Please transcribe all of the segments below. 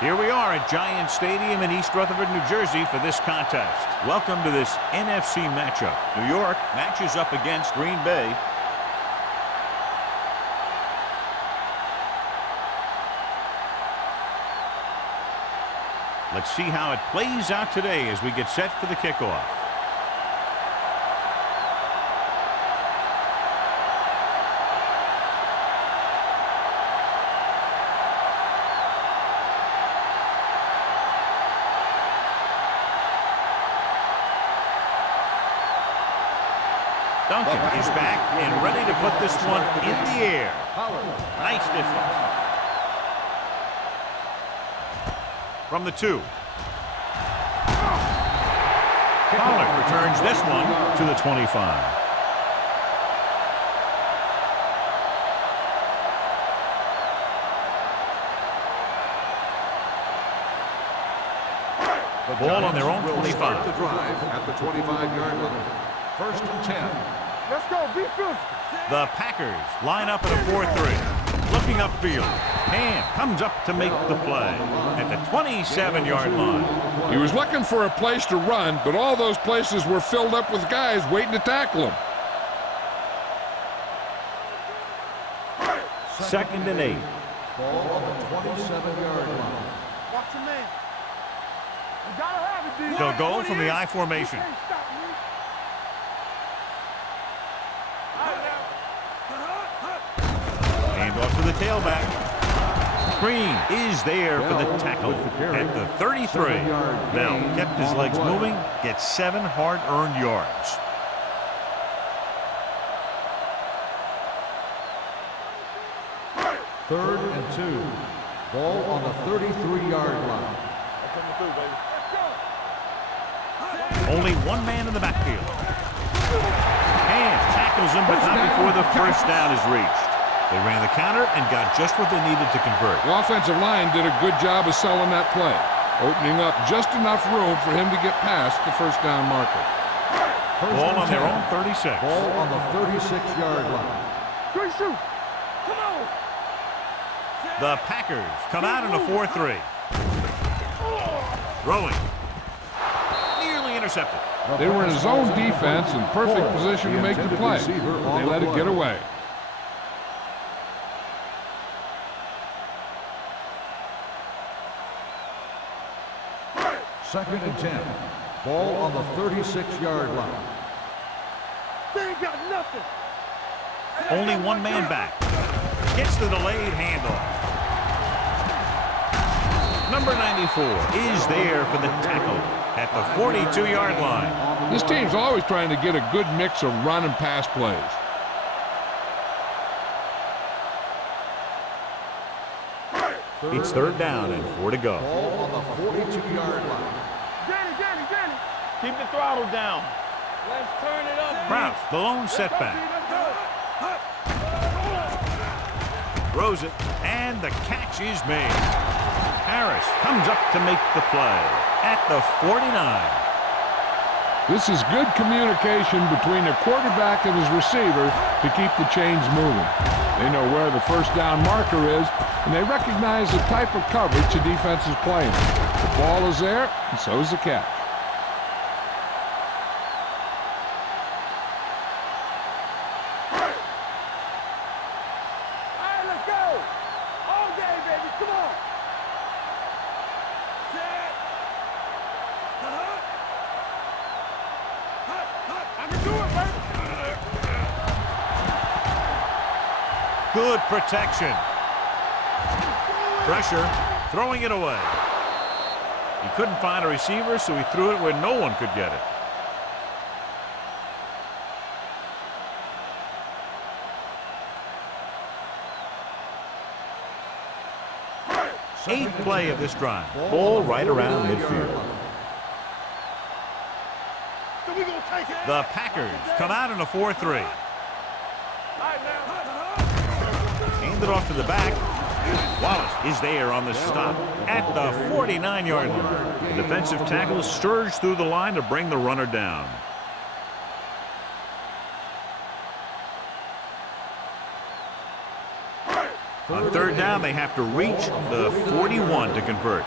Here we are at Giant Stadium in East Rutherford, New Jersey for this contest. Welcome to this NFC matchup. New York matches up against Green Bay. Let's see how it plays out today as we get set for the kickoff. Duncan is back and ready to put this one in the air. Nice distance. From the 2. Pollard returns this one to the 25. The ball on their own 25. The drive at the 25-yard line. 1st and 10. Let's go, be physical. The Packers line up at a 4-3. Looking upfield. Ham comes up to make the play at the 27-yard line. He was looking for a place to run, but all those places were filled up with guys waiting to tackle him. 2nd and 8. Ball on the 27-yard line. Watch your man. You gotta have it, D. They'll go from the I formation. Hand off to the tailback. Green is there for the tackle at the 33. Bell kept his legs moving, gets 7 hard-earned yards. Third and 2. Ball on the 33-yard line. Only one man in the backfield. And tackles him, but not before the first down is reached. They ran the counter and got just what they needed to convert. The offensive line did a good job of selling that play, opening up just enough room for him to get past the first down marker. Ball on their own 36. Ball on the 36-yard line. Good shoot. Come on. The Packers come out in a 4-3. Throwing. Nearly intercepted. They were in a zone defense in perfect position to make the play. They let it get away. 2nd and 10. Ball on the 36-yard line. They ain't got nothing. Only one man back. Gets the delayed handoff. Number 94 is there for the tackle at the 42-yard line. This team's always trying to get a good mix of run and pass plays. It's 3rd down and 4 to go. Ball on the 42-yard line. Danny. Keep the throttle down. Let's turn it up. Krause, the lone setback. Throws it, and the catch is made. Harris comes up to make the play at the 49. This is good communication between the quarterback and his receiver to keep the chains moving. They know where the first down marker is, and they recognize the type of coverage the defense is playing. The ball is there, and so is the catch. All right, let's go. All day, baby. Come on. Set. I can do it, baby. Good protection. Pressure, throwing it away. He couldn't find a receiver, so he threw it where no one could get it. Eighth play of this drive. Ball right around midfield. So we gonna take it. The Packers come out in a 4-3. All right, now. Hand it off to the back. Wallace is there on the stop at the 49-yard line. The defensive tackle surged through the line to bring the runner down. On third down, they have to reach the 41 to convert.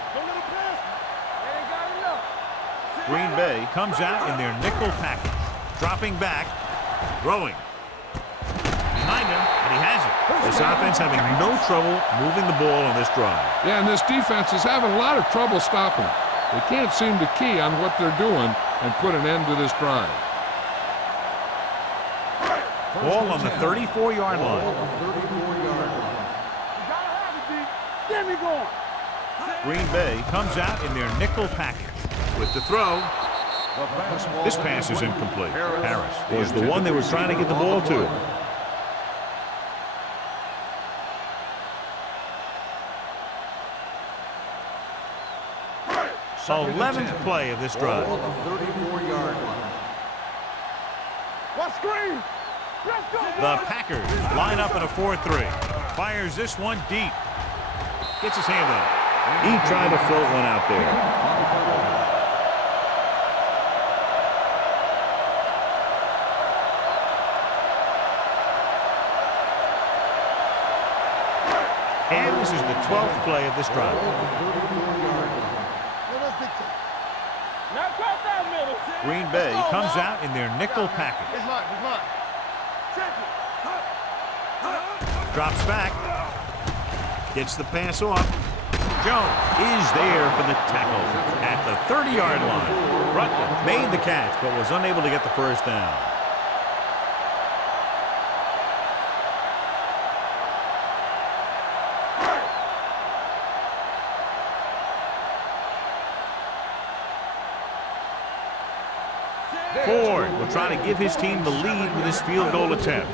Green Bay comes out in their nickel package. Dropping back, throwing. Behind him, and he has it. This offense having no trouble moving the ball on this drive. Yeah, and this defense is having a lot of trouble stopping it. They can't seem to key on what they're doing and put an end to this drive. Ball on the 34-yard line. Get me going. Green Bay comes out in their nickel package. With the throw, this pass is incomplete. Harris was the one they were trying to get the ball to. So 11th play of this drive. What screen? Let's go. The Packers line up in a 4-3. Fires this one deep. Gets his hand on it. He tried to float one out there. And this is the 12th play of this drive. Green Bay comes out in their nickel package. Drops back. Gets the pass off. Jones is there for the tackle at the 30-yard line. Rutland made the catch but was unable to get the first down. Ford will try to give his team the lead with his field goal attempt.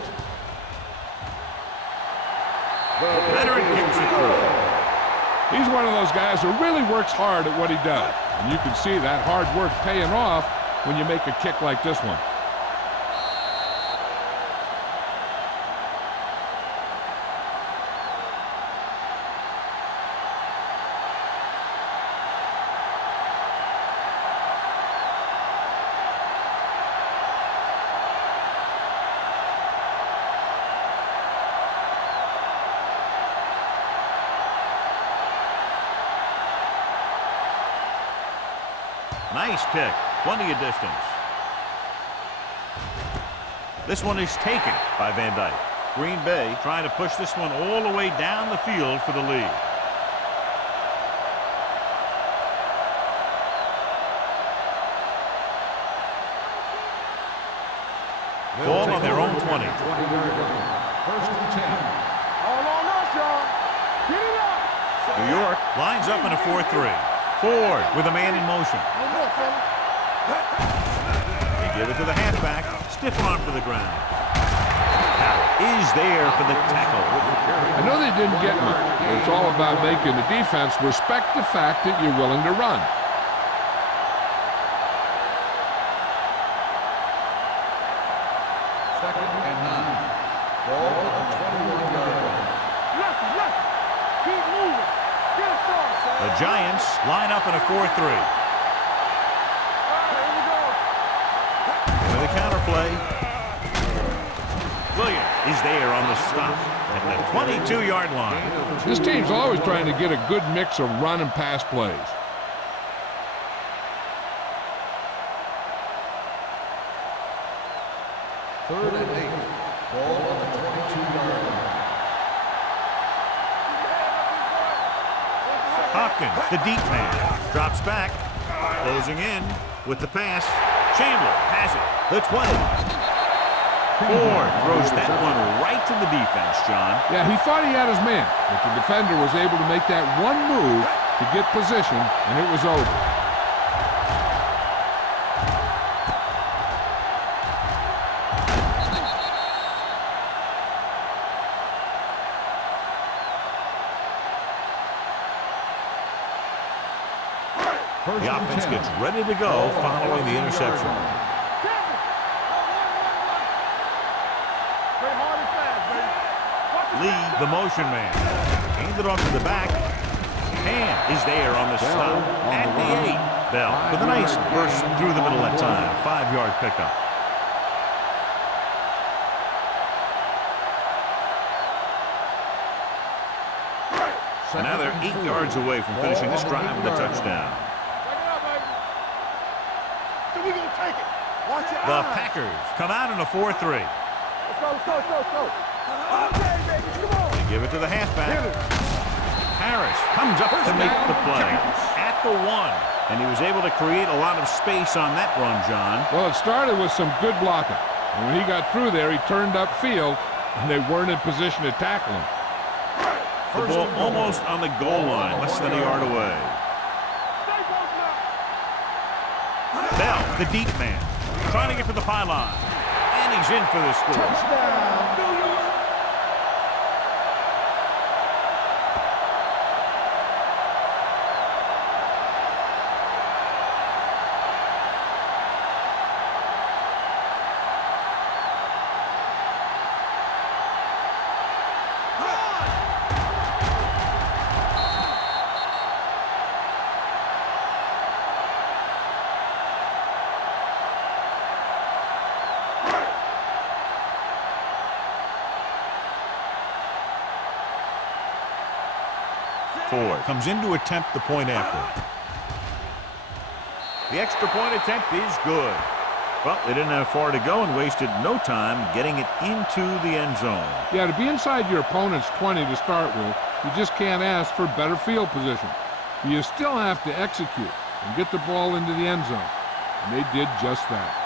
Leonard kicks it through. He's one of those guys who really works hard at what he does. And you can see that hard work paying off when you make a kick like this one. Nice kick. Plenty of distance. This one is taken by Van Dyke. Green Bay trying to push this one all the way down the field for the lead. Ball on their own 20. First and 10. All on us, y'all. Get it up. New York lines up in a 4-3. Ford with a man in motion. They give it to the halfback. Stiff arm to the ground. Is there for the tackle. I know they didn't get much. It's all about making the defense respect the fact that you're willing to run. Second and 9. Ball at the 21-yard line. Left. Keep moving. Get it started. The Giants line up in a 4-3. All right, here we go. With a counter play. Williams is there on the stop at the 22-yard line. This team's always trying to get a good mix of run and pass plays. Third and 8. Ball on the 22-yard line. Hopkins, the deep man, drops back, closing in with the pass. Chandler has it, the 20. Ford throws that one right to the defense, John. Yeah, he thought he had his man, but the defender was able to make that one move to get position, and it was over. The offense gets ready to go following the interception. Lee, the motion man. Handed off to the back. Hand is there on the stop at the 8. Bell with a nice burst through the middle that time. 5-yard pickup. And now they're 8 yards away from finishing this drive with a touchdown. So we gonna take it. Watch it. The Packers come out in a 4-3. Let's go, let's go, let's go, let's go. Okay, baby, come on. They give it to the halfback. Harris comes up to make the play at the 1. And he was able to create a lot of space on that run, John. Well, it started with some good blocking. And when he got through there, he turned upfield, and they weren't in position to tackle him. The ball almost on the goal line, less than a yard away. Bell, the deep man, trying to get to the pylon. And he's in for the score. Touchdown, New York. Ford comes in to attempt the point after. The extra point attempt is good. Well, they didn't have far to go and wasted no time getting it into the end zone. Yeah, to be inside your opponent's 20 to start with, you just can't ask for better field position. You still have to execute and get the ball into the end zone. And they did just that.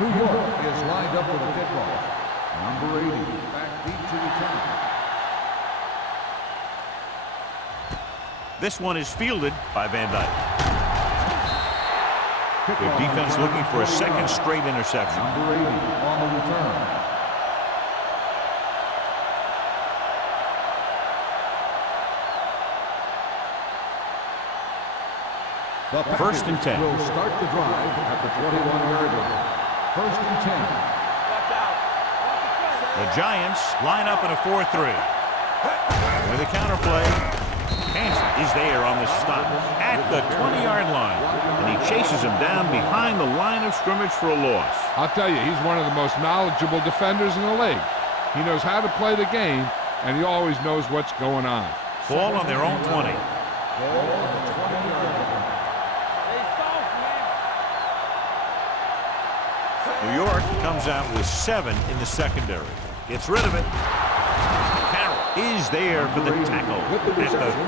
New York is lined up for the kickoff. Number 80, back deep to return. This one is fielded by Van Dyke. Their Kickoff defense return looking for a 40 second yards. straight interception. Number 80 on the return. The First and 10. will start the drive at the 21-yard line. First and 10. Watch out. The Giants line up in a 4-3. With a counterplay, Hansen is there on the stop at the 20-yard line. And he chases him down behind the line of scrimmage for a loss. I'll tell you, he's one of the most knowledgeable defenders in the league. He knows how to play the game, and he always knows what's going on. Ball on their own 20. Ball on the 20-yard line. Stay soft, man. New York comes out with 7 in the secondary. Gets rid of it. Carroll is there for the tackle at the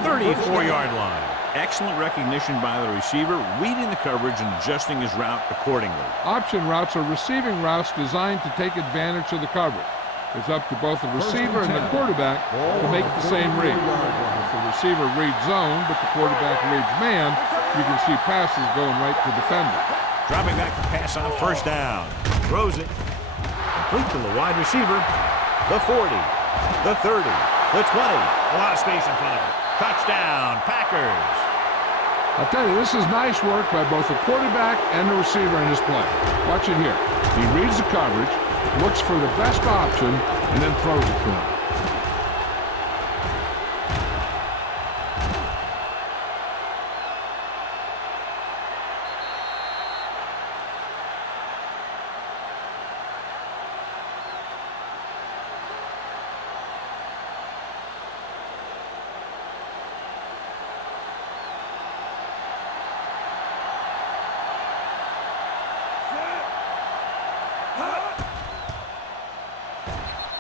34-yard line. Excellent recognition by the receiver, reading the coverage and adjusting his route accordingly. Option routes are receiving routes designed to take advantage of the coverage. It's up to both the receiver and the quarterback to make the same read. If the receiver reads zone, but the quarterback reads man, you can see passes going right to defender. Dropping back to pass on first down. Throws it. Complete to the wide receiver. The 40. The 30. The 20. A lot of space in front of him. Touchdown, Packers. I'll tell you, this is nice work by both the quarterback and the receiver in this play. Watch it here. He reads the coverage, looks for the best option, and then throws it to him.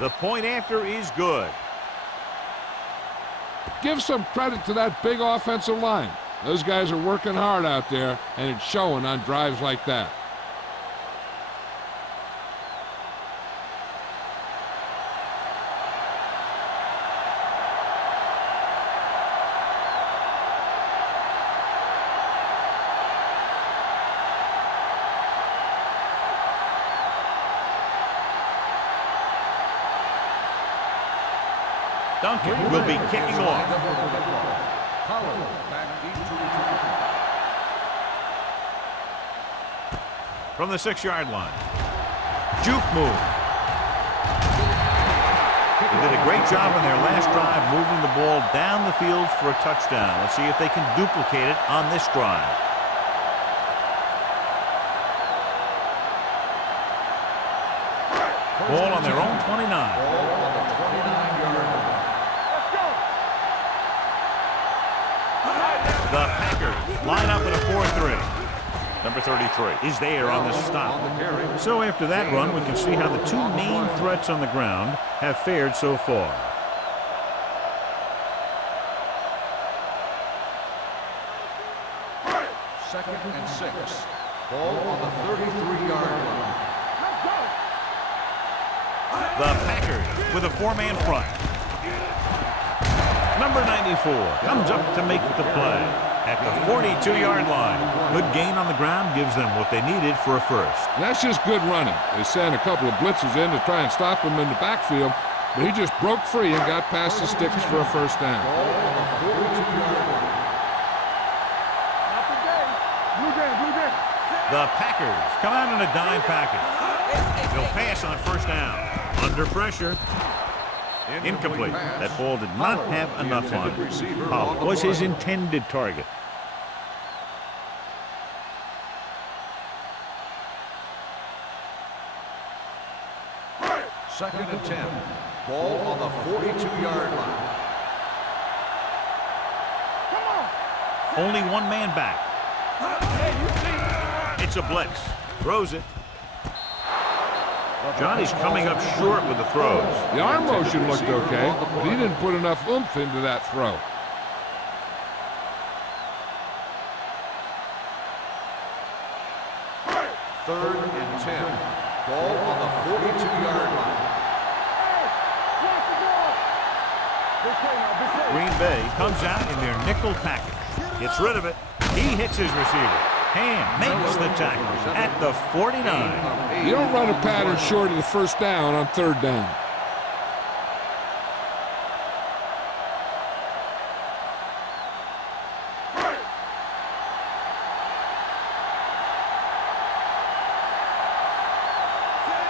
The point after is good. Give some credit to that big offensive line. Those guys are working hard out there, and it's showing on drives like that. Duncan will be kicking off. Pollard back deep to return. From the 6-yard line. Juke move. They did a great job on their last drive moving the ball down the field for a touchdown. Let's see if they can duplicate it on this drive. Ball on their own 29. Ball on the 29-yard line. Let's go. The Packers line up in a 4-3. Number 33 is there on the stop. So after that run, we can see how the two main threats on the ground have fared so far. Second and 6. Ball on the 33-yard line. Let's go. The Packers with a four-man front. Number 94 comes up to make the play at the 42-yard line. Good gain on the ground gives them what they needed for a first. That's just good running. They sent a couple of blitzes in to try and stop him in the backfield, but he just broke free and got past the sticks for a first down. Ball on the 42-yard line. Not today. Blue game, blue game. The Packers come out in a dime package. They'll pass on first down. Under pressure. Incomplete. That ball did not have enough on it. Pollard was his intended target. Second and 10. Ball on the 42-yard line. Come on. Only one man back. It's a blitz. Throws it. Johnny's coming up short with the throws. The arm motion looked okay, but he didn't put enough oomph into that throw. Third and 10. Ball on the 42-yard line. Hey, watch the ball. Big play now, big play. Green Bay comes out in their nickel package. Gets rid of it. He hits his receiver. Ham makes the tackle at the 49. You don't run a pattern short of the first down on third down.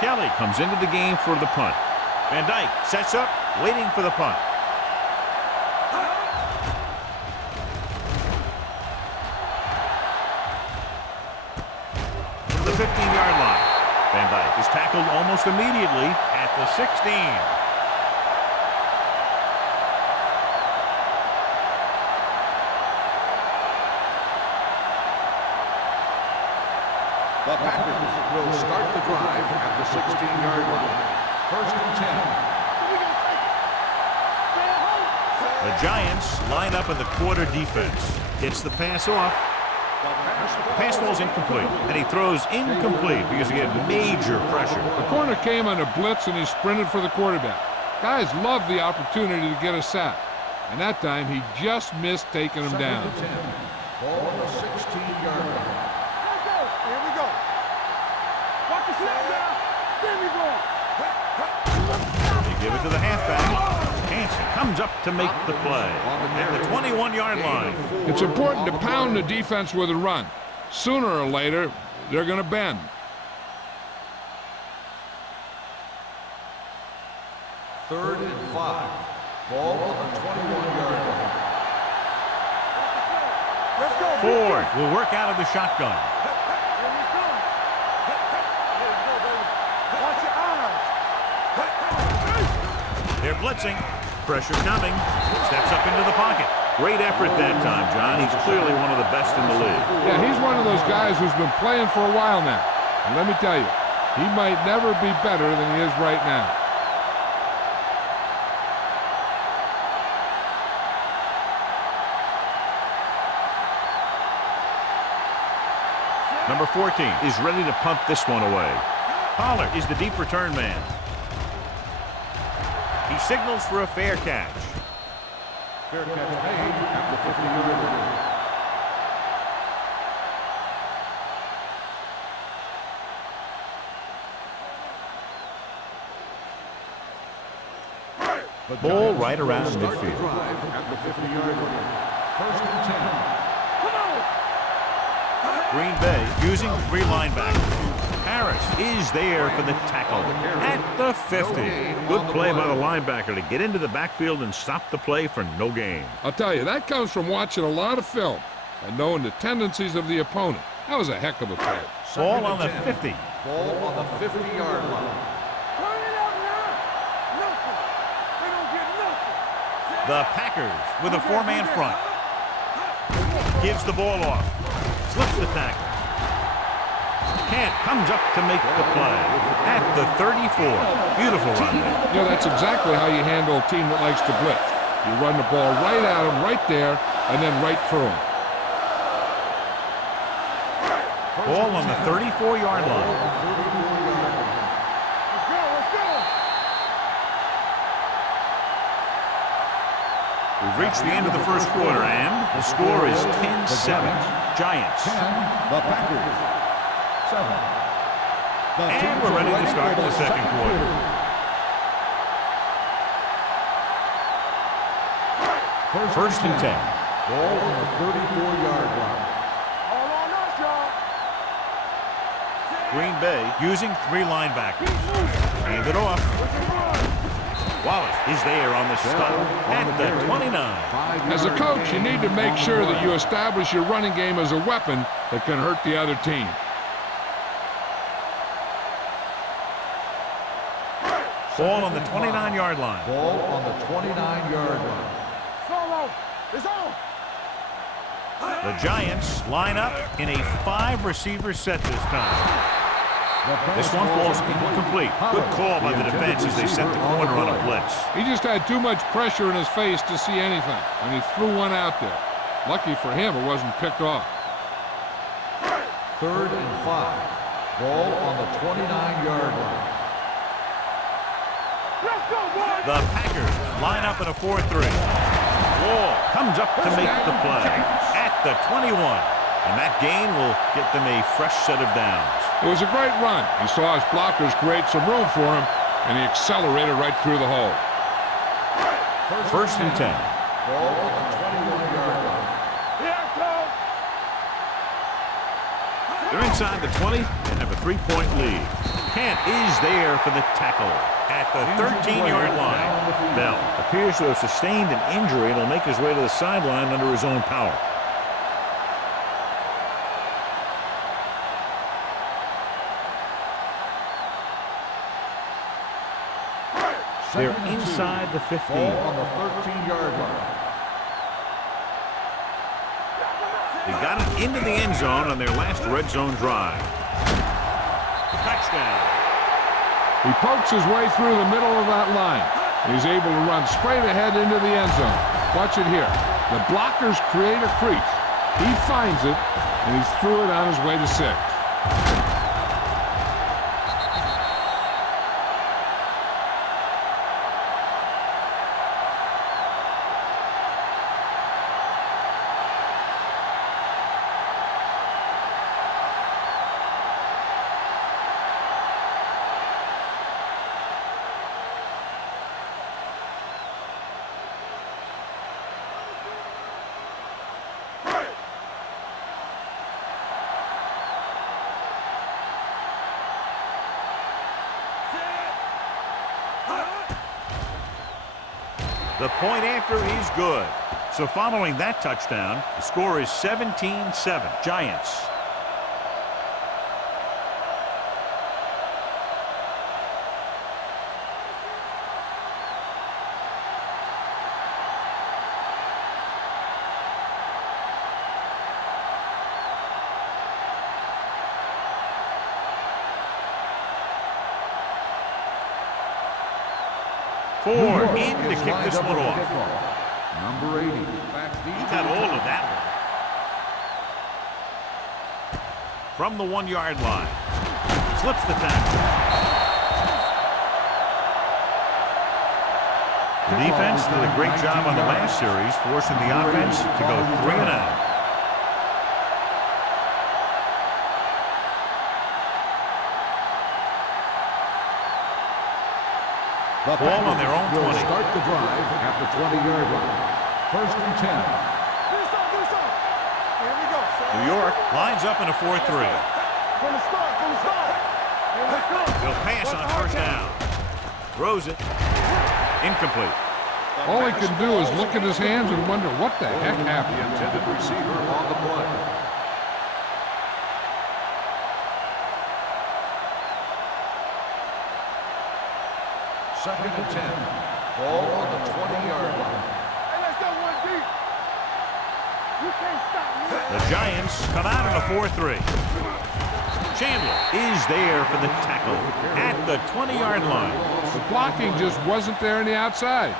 Kelly comes into the game for the punt. Van Dyke sets up, waiting for the punt. From the 15-yard line, Van Dyke is tackled almost immediately at the 16. The Packers will start the drive at the 16-yard line. First and 10. The Giants line up in the quarter defense. Gets the pass off. The pass ball's incomplete, and he throws incomplete because he had major pressure. The corner came on a blitz, and he sprinted for the quarterback. Guys love the opportunity to get a sack, and that time he just missed taking him down. Second and 10. Ball on the 16-yard line. Let's go. Here we go. Watch the snap now. There we go. They give it to the halfback. Hanson comes up to make the play at the 21-yard line. It's important to pound the defense with a run. Sooner or later, they're going to bend. Third and 5. Ball on the 21-yard line. Let's go. Ford will work out of the shotgun. Here we come. There you go, baby. Watch your eyes. They're blitzing. Pressure coming. Steps up into the pocket. Great effort that time, John. He's clearly one of the best in the league. Yeah, he's one of those guys who's been playing for a while now. And let me tell you, he might never be better than he is right now. Number 14 is ready to punt this one away. Pollard is the deep return man. He signals for a fair catch. Fair catch made at the 50-yard line. Ball right around midfield. Drive at the 50-yard line. First and 10. Green Bay using three linebackers. Harris is there for the tackle at the 50. Good play by the linebacker to get into the backfield and stop the play for no gain. I'll tell you, that comes from watching a lot of film and knowing the tendencies of the opponent. That was a heck of a play. Ball on the 50. Ball on the 50-yard line. Turn it up now. Nothing. They don't get nothing. The Packers with a four-man front. Gives the ball off. Slips the tackle. Kent comes up to make the play at the 34. Beautiful run there. You know, that's exactly how you handle a team that likes to blitz. You run the ball right at them, right there, and then right through them. Ball on the 34-yard line. Let's go. Let's go. We've reached the end of the first quarter, and the score is 10-7. Giants. 10, the Packers. 7. And we're ready to start the second quarter. First and 10. Ball on the 34-yard line. All on us, y'all. Green Bay using three linebackers. Hand it off. Wallace is there on the stop at the 29. As a coach, you need to make sure that you establish your running game as a weapon that can hurt the other team. Ball on the 29-yard line. Ball on the 29-yard line. Solo. It's on. The Giants line up in a 5-receiver set this time. This one falls incomplete. Good call by the defense as they sent the corner on a blitz. He just had too much pressure in his face to see anything, and he threw one out there. Lucky for him, it wasn't picked off. 3rd and 5. Ball on the 29-yard line. Let's go, boys. The Packers line up in a 4-3. Wall comes up to make the play at the 21. And that gain will get them a fresh set of downs. It was a great run. He saw his blockers create some room for him, and he accelerated right through the hole. First and 10. Ball on the 21-yard line. Here it comes. They're inside the 20 and have a 3-point lead. Kent is there for the tackle at the 13-yard line. Bell appears to have sustained an injury and will make his way to the sideline under his own power. They're inside the 15. Ball on the 13-yard line. They got it into the end zone on their last red zone drive. Touchdown. He pokes his way through the middle of that line. He's able to run straight ahead into the end zone. Watch it here. The blockers create a crease. He finds it, and he's through it on his way to 6. The point after is good. So following that touchdown, the score is 17-7. Giants. Ford in to kick this one off. Number 80. He got all of that one. From the 1-yard line. Slips the tackle. The defense did a great job on the last series, forcing the offense to go 3 and out. The Ball on their own will 20. start the drive at the 20-yard line. First and 10. Do something. Here we go. New York lines up in a 4-3. From the start. He'll pass on first down. Throws it. Incomplete. All he can do is look at his hands and wonder what the heck happened. The intended receiver on the play. Second and 10. Ball on the 20-yard line. Hey, let's go one deep. You can't stop me. The Giants come out on a 4-3. Chandler is there for the tackle at the 20-yard line. The blocking just wasn't there on the outside.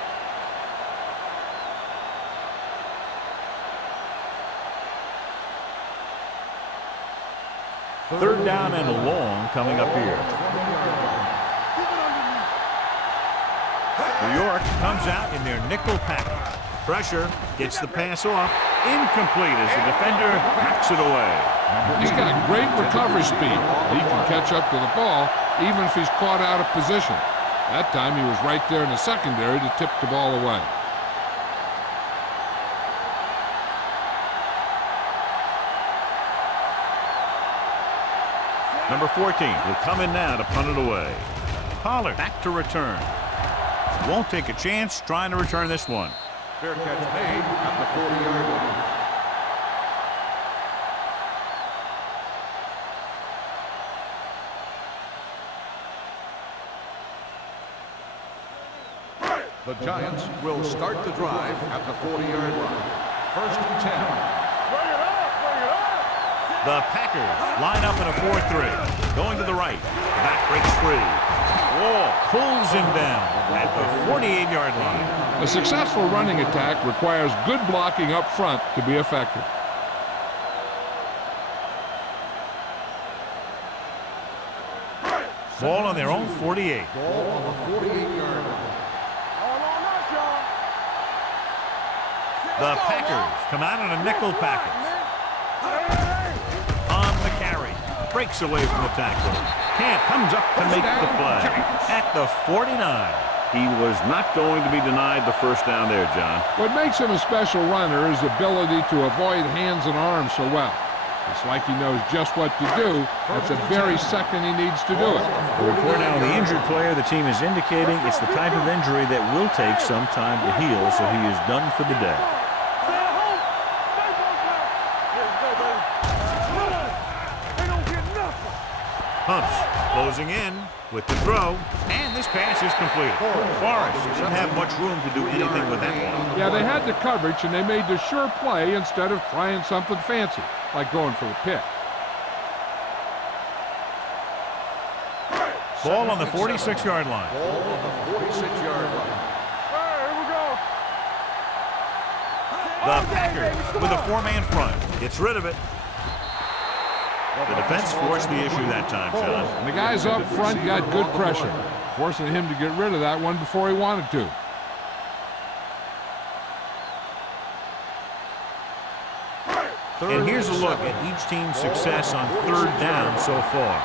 Third down and long coming up here. New York comes out in their nickel package. Pressure gets the pass off. Incomplete as the defender hacks it away. He's got great recovery speed. He can catch up to the ball even if he's caught out of position. That time he was right there in the secondary to tip the ball away. Number 14 will come in now to punt it away. Pollard back to return. Won't take a chance trying to return this one. Fair catch made at the 40-yard line. The Giants will start the drive at the 40-yard line. First and 10. Bring it up, bring it up. The Packers line up in a 4-3. Going to the right. The back breaks free. Wall pulls him down at the 48-yard line. A successful running attack requires good blocking up front to be effective. Ball on their own 48. Ball on the 48-yard line. All on us, y'all. The Packers come out in a nickel package. On the carry. Breaks away from the tackle. Camp comes up to make the play. At the 49. He was not going to be denied the first down there, John. What makes him a special runner is the ability to avoid hands and arms so well. It's like he knows just what to do at the very second he needs to do it. The report now on the injured player, the team is indicating it's the type of injury that will take some time to heal, so he is done for the day. Pumps closing in with the throw, and this pass is completed. Forrest didn't have much room to do anything with that one. Yeah, they had the coverage, and they made the sure play instead of trying something fancy, like going for the pick. Ball on the 46-yard line. Ball on the 46-yard line. Here we go. The Packers with a four-man front. Gets rid of it. The defense forced the issue that time, John. And the guys up front got good pressure, forcing him to get rid of that one before he wanted to. And here's a look at each team's success on third down so far.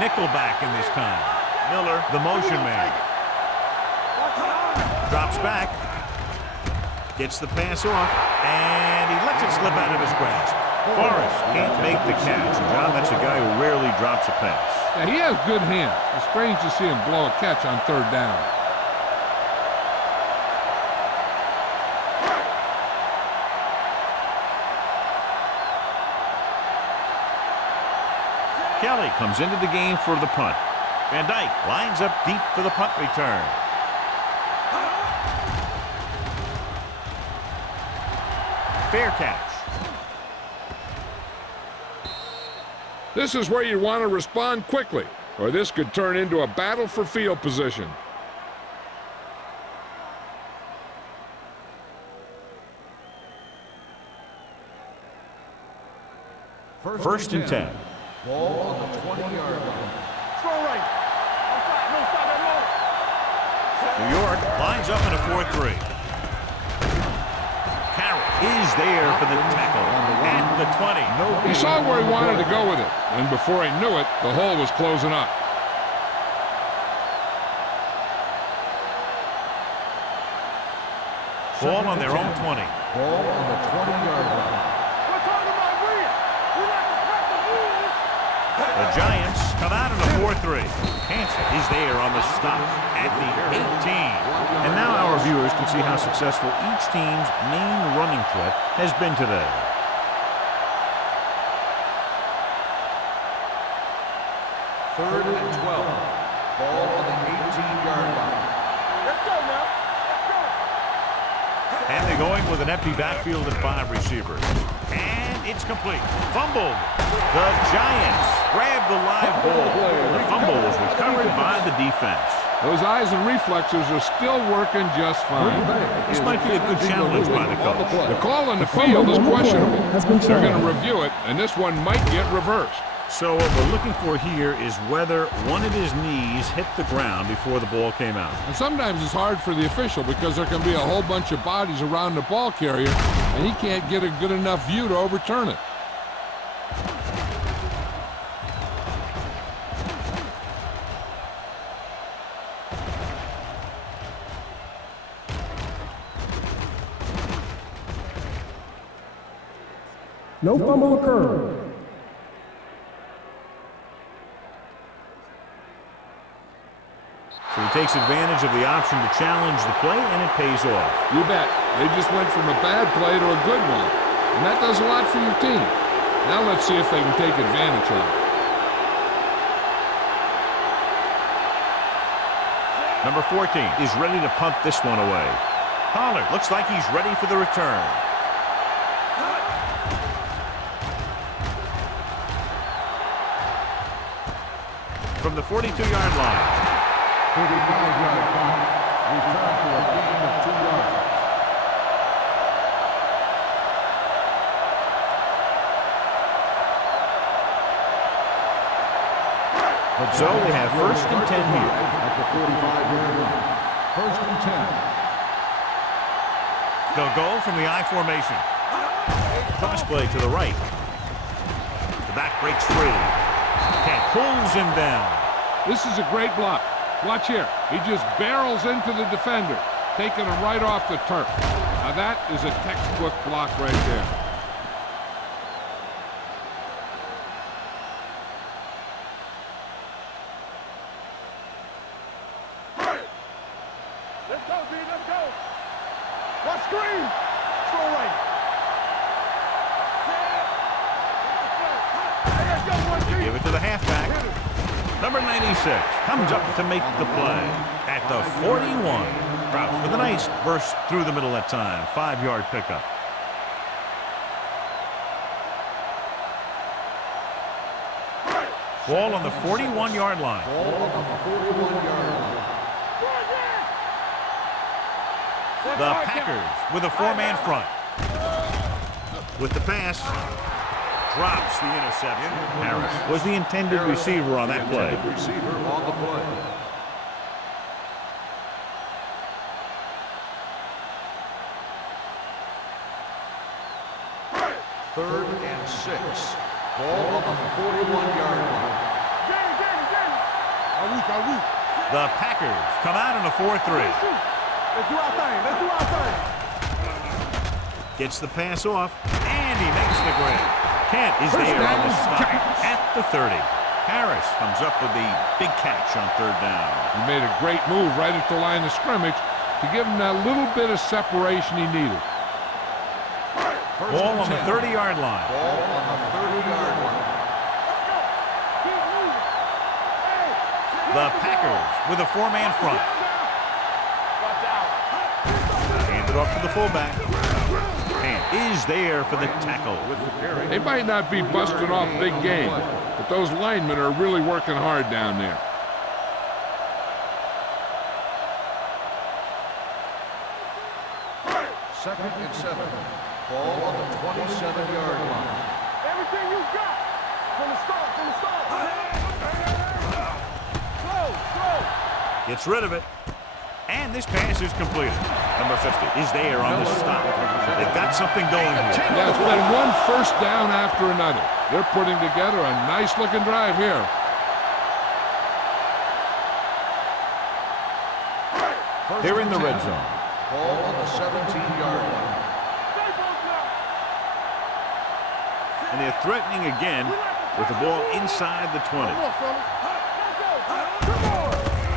Nickelback in this time. Miller, the motion man. Drops back. Gets the pass off, and he lets it slip out of his grasp. Forrest can't make the catch. John, that's a guy who rarely drops a pass. Yeah, he has good hands. It's strange to see him blow a catch on third down. Kelly comes into the game for the punt. Van Dyke lines up deep for the punt return. Fair catch. This is where you want to respond quickly, or this could turn into a battle for field position. First and 10. Ball on the 20-yard line. Throw right. No stop that moment. New York lines up in a 4-3. Carroll is there for the tackle at the 20. He saw where he wanted to go with it, and before he knew it, the hole was closing up. Ball on their own 20. Ball on the 20-yard line. We're talking about real. We like to cut the rules. The Giants come out in a 4-3. Hansen is there on the stop at the 18. And now our viewers can see how successful each team's main running threat has been today. Third and 12. Ball on the 18-yard line. Let's go now. Let's go. And they're going with an empty backfield and 5 receivers. And it's complete. Fumbled. The Giants grab the live ball. The fumble was recovered by the defense. Those eyes and reflexes are still working just fine. This might be a good challenge by the coach. The call on the field is questionable. They're going to review it, and this one might get reversed. So what we're looking for here is whether one of his knees hit the ground before the ball came out. And sometimes it's hard for the official because there can be a whole bunch of bodies around the ball carrier, and he can't get a good enough view to overturn it. No fumble occurred. So he takes advantage of the option to challenge the play, and it pays off. You bet. They just went from a bad play to a good one. And that does a lot for your team. Now let's see if they can take advantage of it. Number 14 is ready to punt this one away. Pollard looks like he's ready for the return. From the 42-yard line. 35-yard punt. Return for a gain of 2 yards. So they have first and 10 here. At the 45-yard line. First and 10. They'll go from the I formation. Cross play to the right. The back breaks free. Kent pulls him down. This is a great block. Watch here. He just barrels into the defender, taking him right off the turf. Now that is a textbook block right there. Let's go, B. Let's go. Watch screen. Throw right. Hey, let's go, one, They three. give it to the halfback. Number 96 comes up to make the play at the 41. Crouch with a nice burst through the middle that time. 5-yard pickup. Ball on the 41-yard line. Ball on the 41-yard line. The Packers with a 4-man front. With the pass, drops the interception. Harris was the intended receiver on that play. Intended receiver on the play. Third and 6. Ball on the 41-yard line. The Packers come out in a 4-3. Let's do our thing. Let's do our thing. Gets the pass off, and he makes the grab. Kent is there on the stop at the 30. Harris comes up with the big catch on 3rd down. He made a great move right at the line of scrimmage to give him that little bit of separation he needed. Ball on the 30-yard line. Ball on the 30-yard line. The Packers with a 4-man front. Hand it off to the fullback. And is there for the tackle. With the carry. They might not be busting off big game, but those linemen are really working hard down there. Second and 7. Ball on the 27-yard line. Everything you got. From the start. Slow. Gets rid of it. And this pass is completed. Number 50 is there on the stop. They've got something going here. Yeah, it's been one first down after another. They're putting together a nice-looking drive here. They're in the red zone. Ball on the 17-yard line. And they're threatening again with the ball inside the 20. Come on, fella.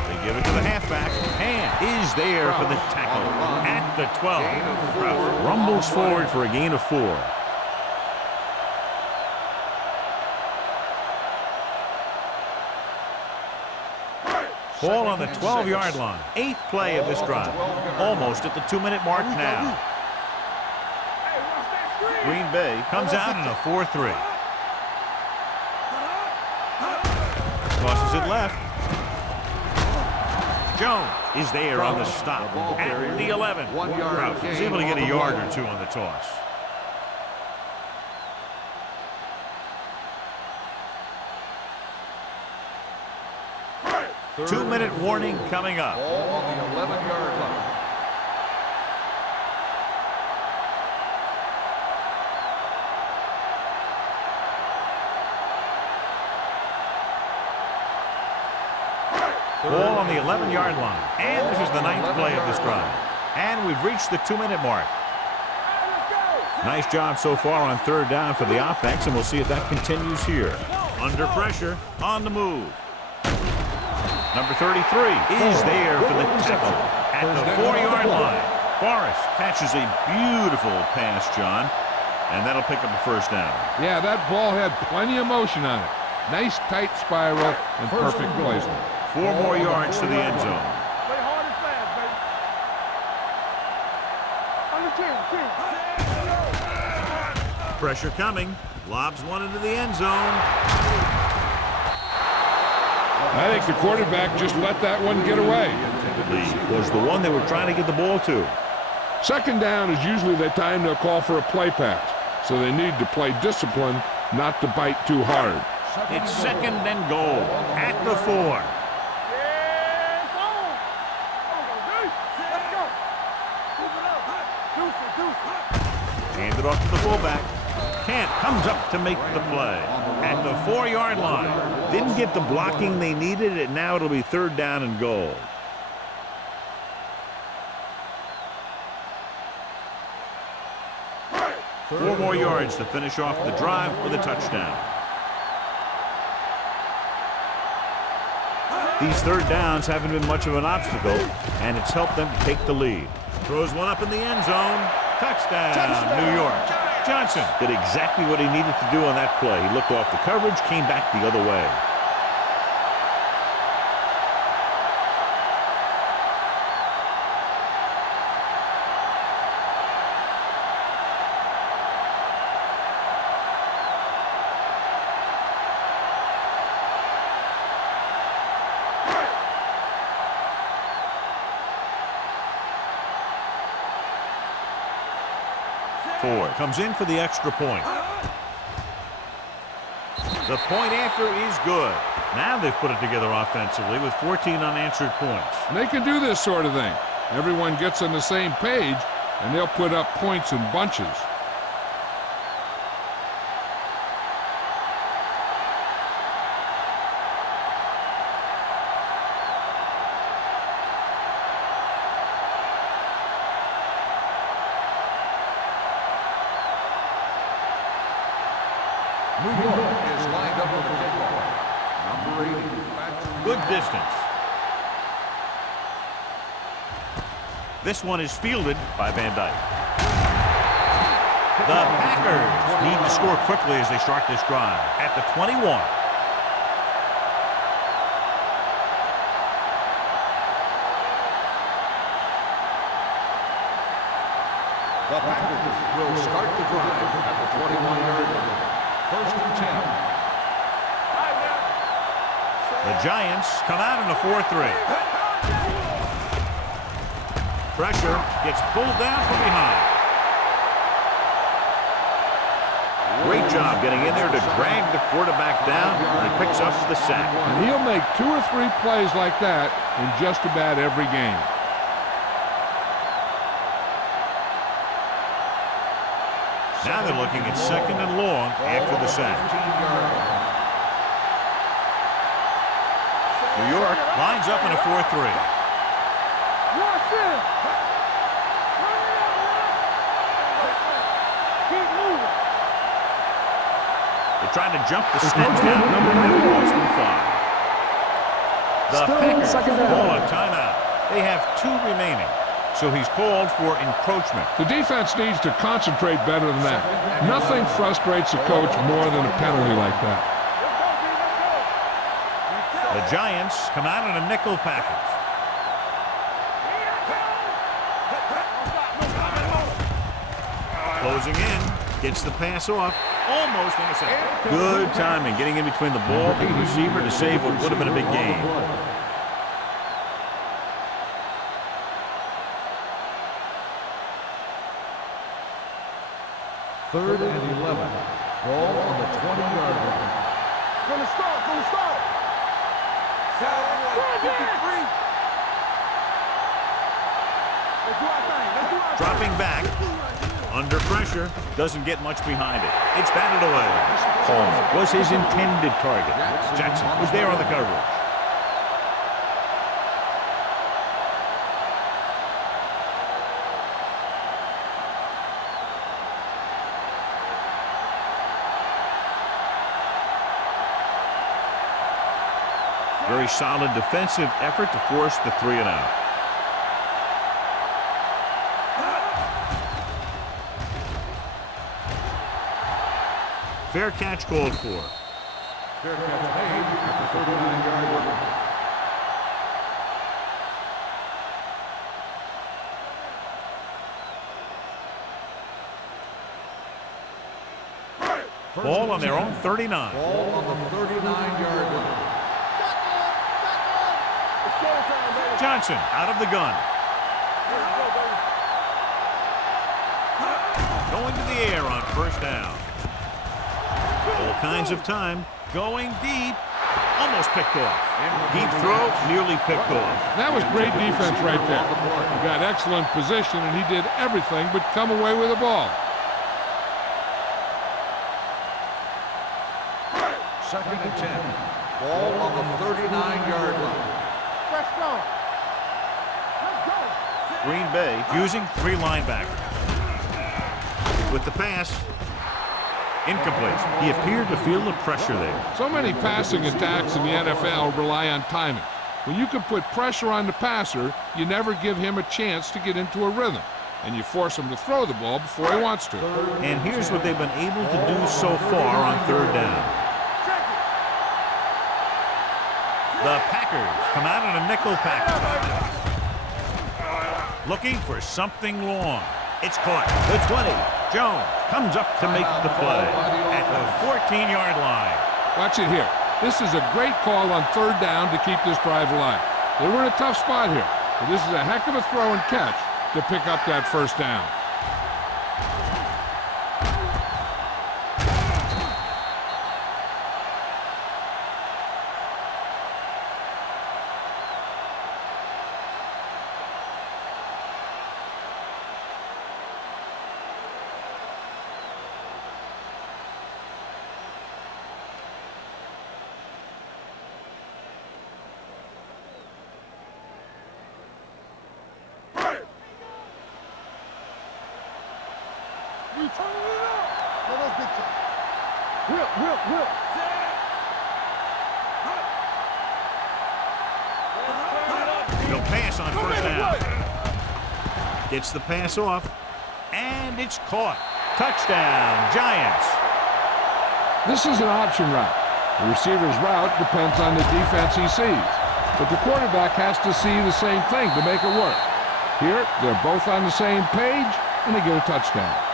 They give it to the halfback. Hand is there for the tackle at the 12. Kraft rumbles forward for a gain of 4. Ball on the 12-yard line. 8th play of this drive. Almost at the 2-minute mark now. Green Bay comes out in a 4-3. Tosses it left. Jones is there on the stop at the 11. Kraft is able to get a yard or 2 on the toss. Two-minute warning coming up. Ball on the 11-yard line. Ball on the 11-yard line. And this is the 9th play of this drive. And we've reached the 2-minute mark. Nice job so far on 3rd down for the offense, and we'll see if that continues here. Under pressure, on the move. Number 33 is there for the tackle at the 4-yard line. Forrest catches a beautiful pass, John, and that'll pick up a 1st down. Yeah, that ball had plenty of motion on it. Nice tight spiral and perfect placement. 4 more yards to the end zone. Play hard and fast, baby. Under 10. Pressure coming. Lobs one into the end zone. I think the quarterback just let that one get away. Was the one they were trying to get the ball to. 2nd down is usually the time they'll call for a play pass, so they need to play discipline, not to bite too hard. It's 2nd and goal at the 4. Hand it off to the fullback. Kent comes up to make the play at the 4-yard line. Didn't get the blocking they needed, and now it'll be 3rd down and goal. Four more yards to finish off the drive with a touchdown. These 3rd downs haven't been much of an obstacle, and it's helped them take the lead. Throws one up in the end zone. Touchdown, New York. Johnson did exactly what he needed to do on that play. He looked off the coverage, came back the other way. Ford comes in for the extra point. The point after is good. Now they've put it together offensively with 14 unanswered points. And they can do this sort of thing. Everyone gets on the same page, and they'll put up points in bunches. New York is lined up for the kickoff. Number 80. Good distance. This one is fielded by Van Dyke. The Packers need to score quickly as they start this drive at the 21. The Packers will start the drive at the 21-yard line. 1st and 10. The Giants come out in a 4-3. Pressure gets pulled down from behind. Great job getting in there to drag the quarterback down, and he picks up the sack. And he'll make 2 or 3 plays like that in just about every game. Now they're looking at 2nd and long after the sack. New York lines up in a 4-3. trying to jump the snap down. Number 2 lost him 5. The Packers second down. call a timeout. They have 2 remaining, so he's called for encroachment. The defense needs to concentrate better than that. Nothing frustrates a coach more than a penalty like that. The Giants come out in a nickel package. Closing in, gets the pass off, almost intercepted. Good timing, getting in between the ball and the receiver to save what would have been a big game. Third and 11. Ball on the 20-yard line. Gonna start. Dropping back, under pressure, doesn't get much behind it. It's batted away. Coleman was his intended target. Jackson was there on the coverage. Very solid defensive effort to force the 3 and out. Fair catch called for. Fair catch made at the 39-yard line. Ball on their own 39. Ball on the 39-yard line. Johnson out of the gun. Going to the air on first down. All kinds of time. Going deep. Almost picked off. Deep throw, nearly picked off. That was great defense right there. He got excellent position, and he did everything but come away with the ball. Second and 10. Ball on the 39-yard line. Let's go. Green Bay using 3 linebackers. With the pass, incomplete. He appeared to feel the pressure there. So many passing attacks in the NFL rely on timing. When you can put pressure on the passer, you never give him a chance to get into a rhythm, and you force him to throw the ball before he wants to. And here's what they've been able to do so far on 3rd down. The Packers come out in a nickel package. Looking for something long. It's caught. The 20. Jones comes up to make the play at the 14-yard line. Watch it here. This is a great call on 3rd down to keep this drive alive. They were in a tough spot here, but this is a heck of a throw and catch to pick up that 1st down. We turning it up. Let us get you. Whip. He'll pass on 1st down. Gets the pass off, and it's caught. Touchdown, Giants. This is an option route. The receiver's route depends on the defense he sees, but the quarterback has to see the same thing to make it work. Here, they're both on the same page, and they get a touchdown.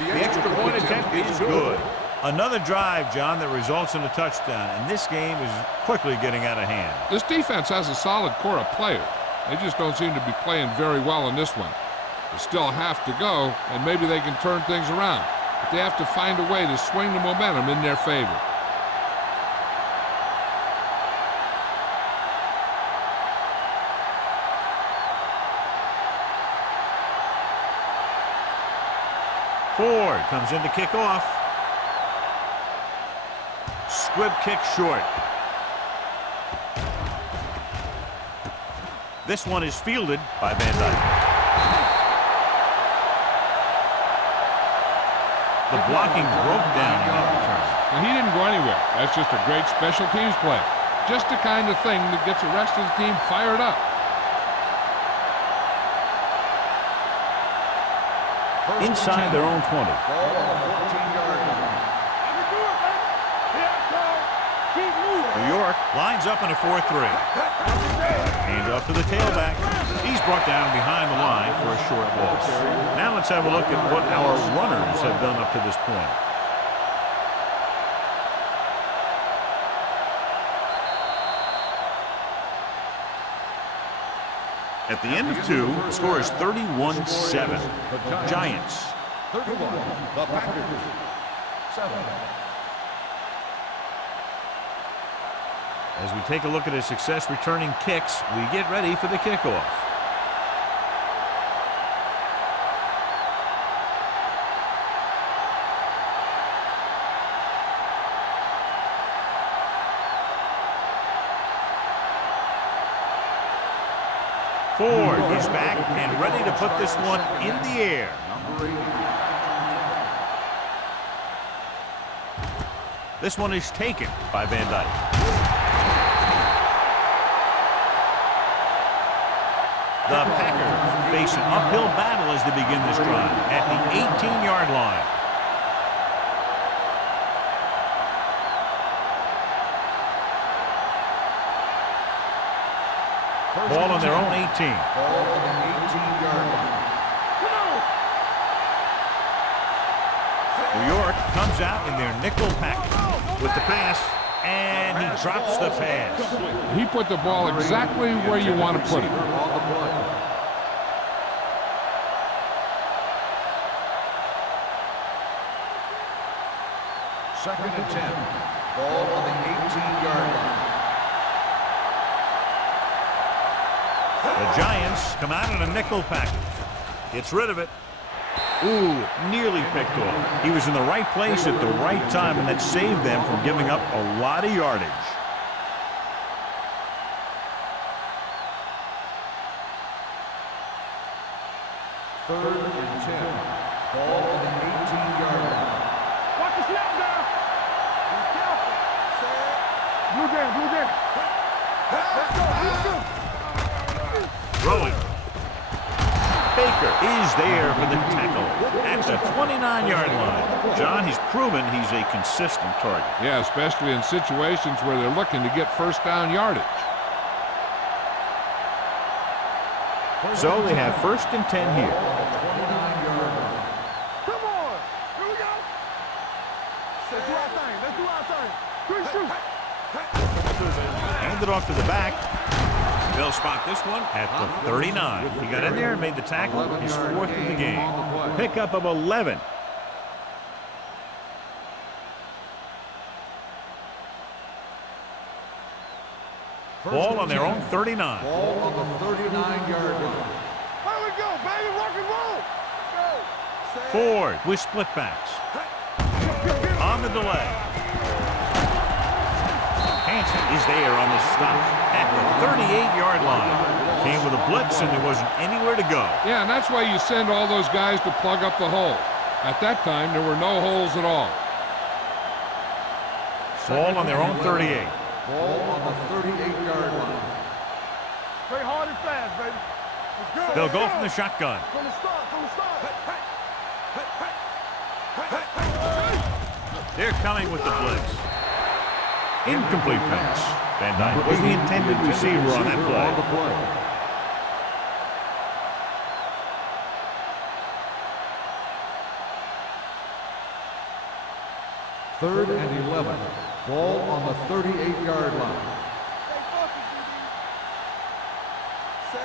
The extra point attempt is good. Another drive, John, that results in a touchdown, and this game is quickly getting out of hand. This defense has a solid core of players. They just don't seem to be playing very well in this one. They still have to go, and maybe they can turn things around. but they have to find a way to swing the momentum in their favor. Ford comes in to kick off. Squib kick short. This one is fielded by Van Dyke. The blocking broke down in that return. Now, he didn't go anywhere. That's just a great special teams play. Just the kind of thing that gets the rest of the team fired up. Inside their own 20. Ball on the 14-yard line. New York lines up in a 4-3. Hand off to the tailback. He's brought down behind the line for a short loss. Now let's have a look at what our runners have done up to this point. At the end of 2, the score is 31-7. Giants. 31. The Packers. 7. As we take a look at his success returning kicks, we get ready for the kickoff. Ford is back and ready to put this one in the air. This one is taken by Van Dyke. The Packers face an uphill battle as they begin this drive at the 18-yard line. Ball on their own 18. Ball on the 18-yard line. New York comes out in their nickel package with the pass, and he drops the pass. He put the ball exactly where you want to put it. On the play. Second and 10. Ball on the 18-yard line. The Giants come out in a nickel package. Gets rid of it. Ooh, nearly picked off. He was in the right place at the right time, and that saved them from giving up a lot of yardage. Third and 10. Ball on the 18-yard line. Watch the snap down. Be careful. Blue game, blue game. Let's go, let's go. Throwing. Baker is there for the tackle at the 29-yard line. John, he's proven he's a consistent target. Yeah, especially in situations where they're looking to get first down yardage. So they have first and 10 here. Come on. Here we go. Let's do our thing. Let's do our thing. Quick shoot. Hand it off to the back. They'll spot this one at the 39. He got in there and made the tackle. His fourth of the game. Pickup of 11. Ball on their own 39. Ball on the 39-yard line. Here we go, baby. Rock and roll. Go. Ford with split backs. On the delay. Hansen is there on the stop at the 38-yard line. Came with a blitz, and there wasn't anywhere to go. Yeah, and that's why you send all those guys to plug up the hole. At that time, there were no holes at all. Ball on their own 38. Ball on the 38-yard line. Play hard and fast, baby. Let's go. They'll go from the shotgun. From the start, from the start. They're coming with the blitz. Incomplete pass. Van Dyke was the intended receiver on that play. Third and 11. Ball on the 38-yard line.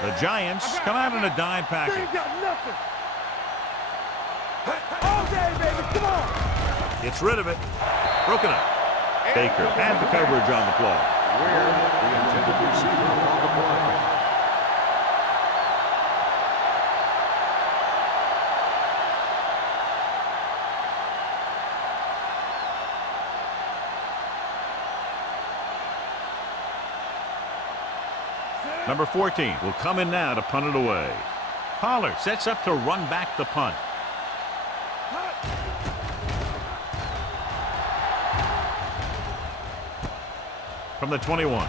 The Giants come out in a dime They package. ain't got nothing. All day, baby. Come on. Gets rid of it. Broken up. Baker had the coverage on the play. Where the intended receiver on the play. Number 14 will come in now to punt it away. Pollard sets up to run back the punt. From the 21.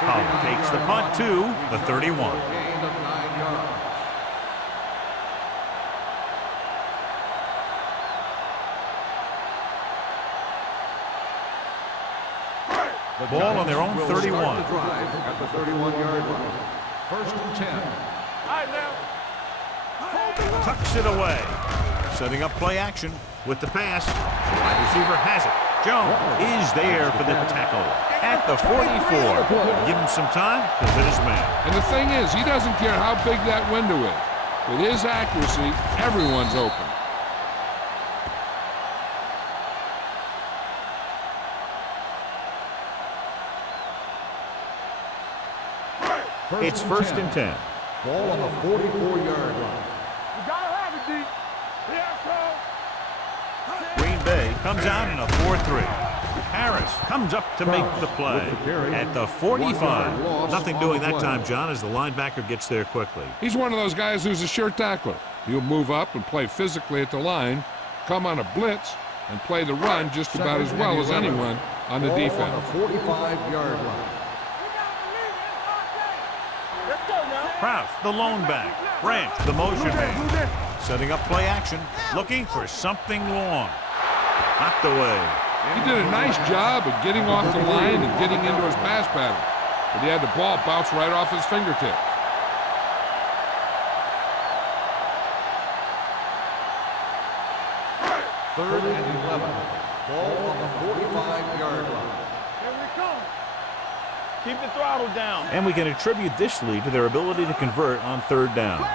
Pollard takes the punt to the 31. Gain of 9 yards. Ball on their own Will 31. start the drive at the 31-yard line. First and 10. All right, now. Tucks it away. Setting up play action with the pass. The wide receiver has it. Jones is there for the tackle at the 44. Give him some time to hit his man. And the thing is, he doesn't care how big that window is. With his accuracy, everyone's open. It's first and 10. Ball on the 44-yard line. You gotta have it, D. Green Bay comes out in a 4-3. Harris comes up to make the play at the 45. Nothing doing that time, John, as the linebacker gets there quickly. He's one of those guys who's a sure tackler. He'll move up and play physically at the line, come on a blitz, and play the run just about as well as anyone on the defense. Ball on the 45-yard line. Kraus, the lone back. Branch, the motion man. Setting up play action, looking for something long. Knocked away. He did a nice job of getting off the line and getting into his pass pattern, but he had the ball bounce right off his fingertips. Third and 11. Ball on the 45-yard line. Here we come. Keep the throttle down. And we can attribute this lead to their ability to convert on third down.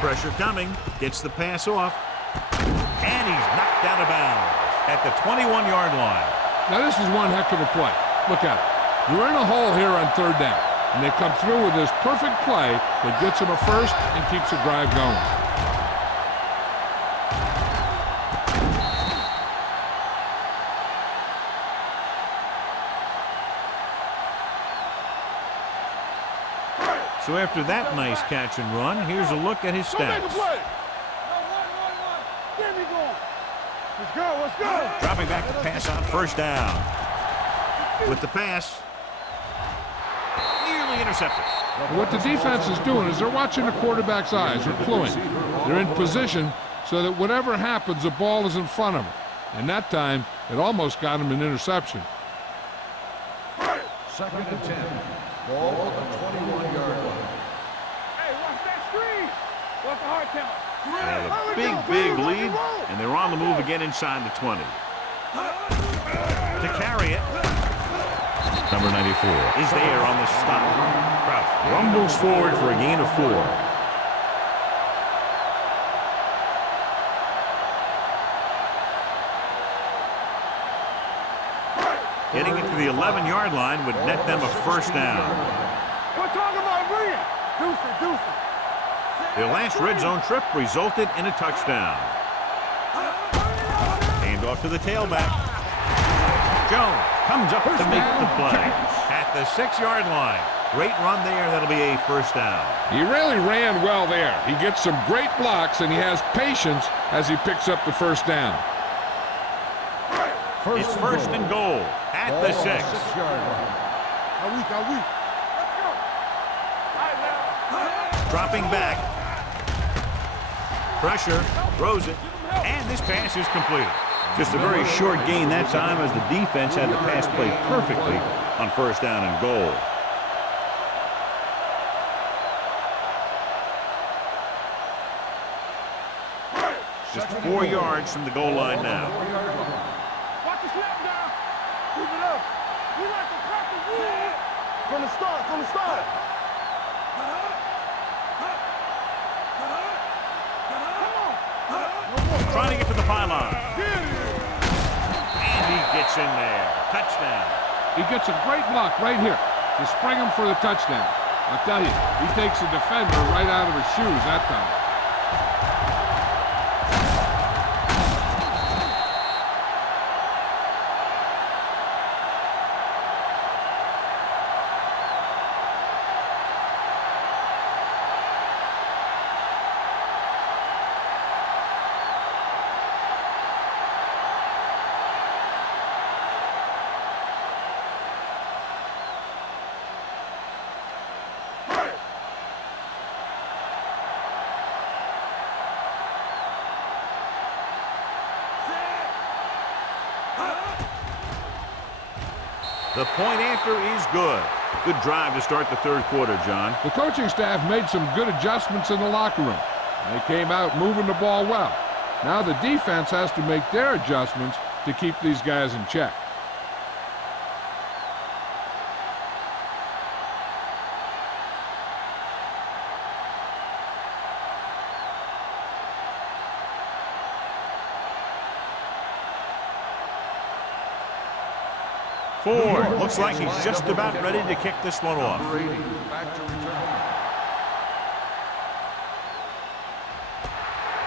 Pressure coming, gets the pass off, and he's knocked out of bounds at the 21-yard line. Now this is one heck of a play. Look at it. You're in a hole here on third down, and they come through with this perfect play that gets them a first and keeps the drive going. So after that nice catch and run, here's a look at his stats. Let's go, let's go. Dropping back to pass on first down. With the pass, nearly intercepted. And what the defense is doing is they're watching the quarterback's eyes. They're cluing. They're in position so that whatever happens, the ball is in front of them. And that time, it almost got him an interception. Second and 10. Ball on the 21-yard line. Hey, watch that screen. What's the hard count? They had a big lead, and they're on the move again inside the 20. To carry it, number 94 is there on the stop. Kraus rumbles forward for a gain of 4. Getting it to the 11-yard line would net them a first down. We're talking about bring it. Deuce it. Their last red zone trip resulted in a touchdown. Hand off to the tailback. Jones comes up to make the play at the 6-yard line. Great run there. That'll be a first down. He really ran well there. He gets some great blocks, and he has patience as he picks up the first down. It's first and goal at the 6. 6-yard line. Are we? Dropping back. Pressure, throws it, and this pass is completed. Just a very short gain that time as the defense had the pass played perfectly on first down and goal. Just 4 yards from the goal line now. Watch the snap down. Keep it up. We like to crack the rules. From the start. Come trying to get to the pylon. And he gets in there. Touchdown. He gets a great block right here to spring him for the touchdown. I'll tell you, he takes the defender right out of his shoes that time. The point after is good. Good drive to start the third quarter, John. The coaching staff made some good adjustments in the locker room. They came out moving the ball well. Now the defense has to make their adjustments to keep these guys in check. Ford looks like he's just about ready to kick this one off. Number 80, back to return.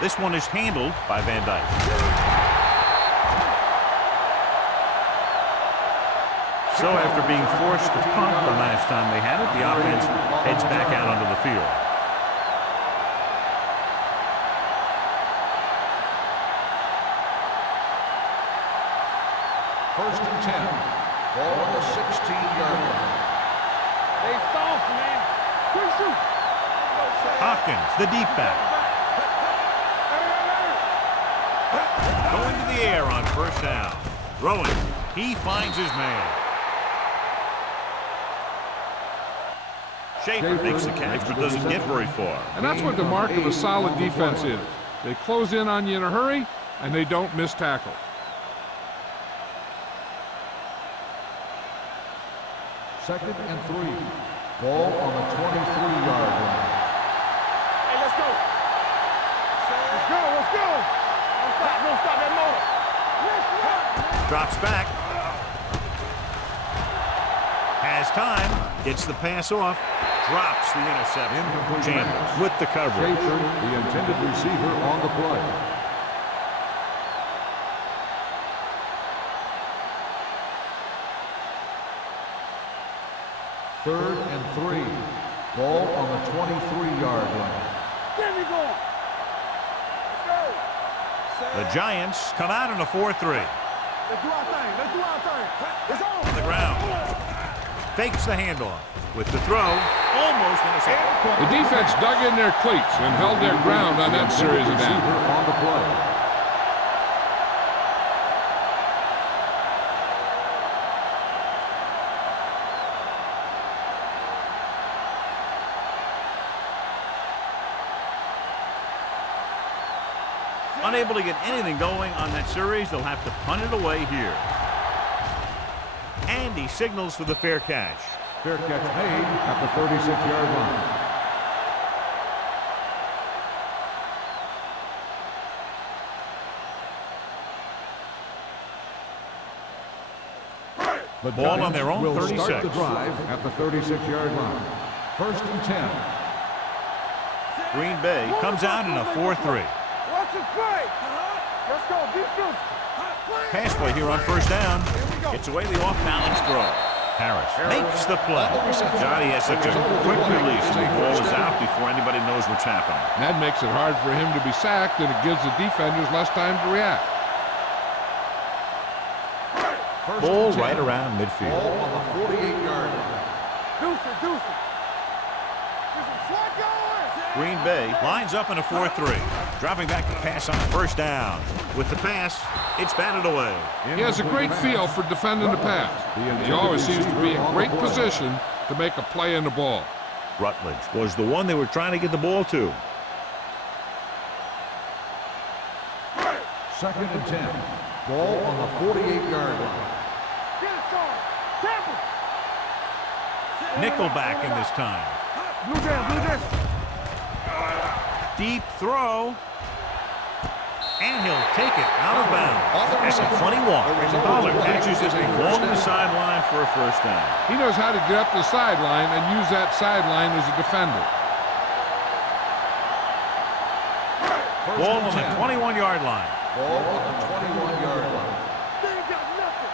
This one is handled by Van Dyke. So after being forced to punt the last time they had it, the offense heads back out onto the field. First and 10. Ball on the 16-yard line. They soft, man. Quick shoot. Hopkins, the deep back. Going to the air on first down. Throwing. He finds his man. Schaefer makes the catch but doesn't get very far. And that's what the mark of a solid defense is. They close in on you in a hurry, and they don't miss tackle. Second and 3. Ball on the 23-yard line. Hey, let's go. Let's go. Let's go. Don't stop that motor. Drops back. Has time. Gets the pass off. Drops the interception. Chambers with the coverage. Schaefer, the intended receiver on the play. Third and 3. Ball on the 23-yard line. Get me going. Let's go. The Giants come out in a 4-3. Let's do our thing. Let's do our thing. It's on. On the ground. Fakes the handoff. With the throw, almost intercepted. The defense dug in their cleats and held their ground on that series of downs. On the play. Unable to get anything going on that series, they'll have to punt it away here. And he signals for the fair catch. Fair catch made at the 36-yard line. The Ball on their own will 36. Start the drive at the 36-yard line. First and 10. Green Bay comes out in a 4-3. Watch it play. Let's go. Defense. Pass play here on first down. Gets away the off-balance throw. Harris makes the play. Johnny has such a quick release, and the ball is out before anybody knows what's happening. That makes it hard for him to be sacked, and it gives the defenders less time to react. Ball right around midfield. Ball on the 48-yard line. Deuce it. Deuce it. Flat going. Green Bay lines up in a 4-3. Dropping back to pass on first down. With the pass, it's batted away. He has a great feel for defending the pass. He always seems to be in great position to make a play in the ball. Rutledge was the one they were trying to get the ball to. Second and 10. Ball on the 48-yard line. Get it, Sean. Temple. Nickelback in this time. Blue down. Blue down. Deep throw. And he'll take it out of bounds at the 21. Pollard catches it along the sideline for a first down. He knows how to get up the sideline and use that sideline as a defender. Ball on the 21-yard line. Ball on the 21-yard line. They ain't got nothing.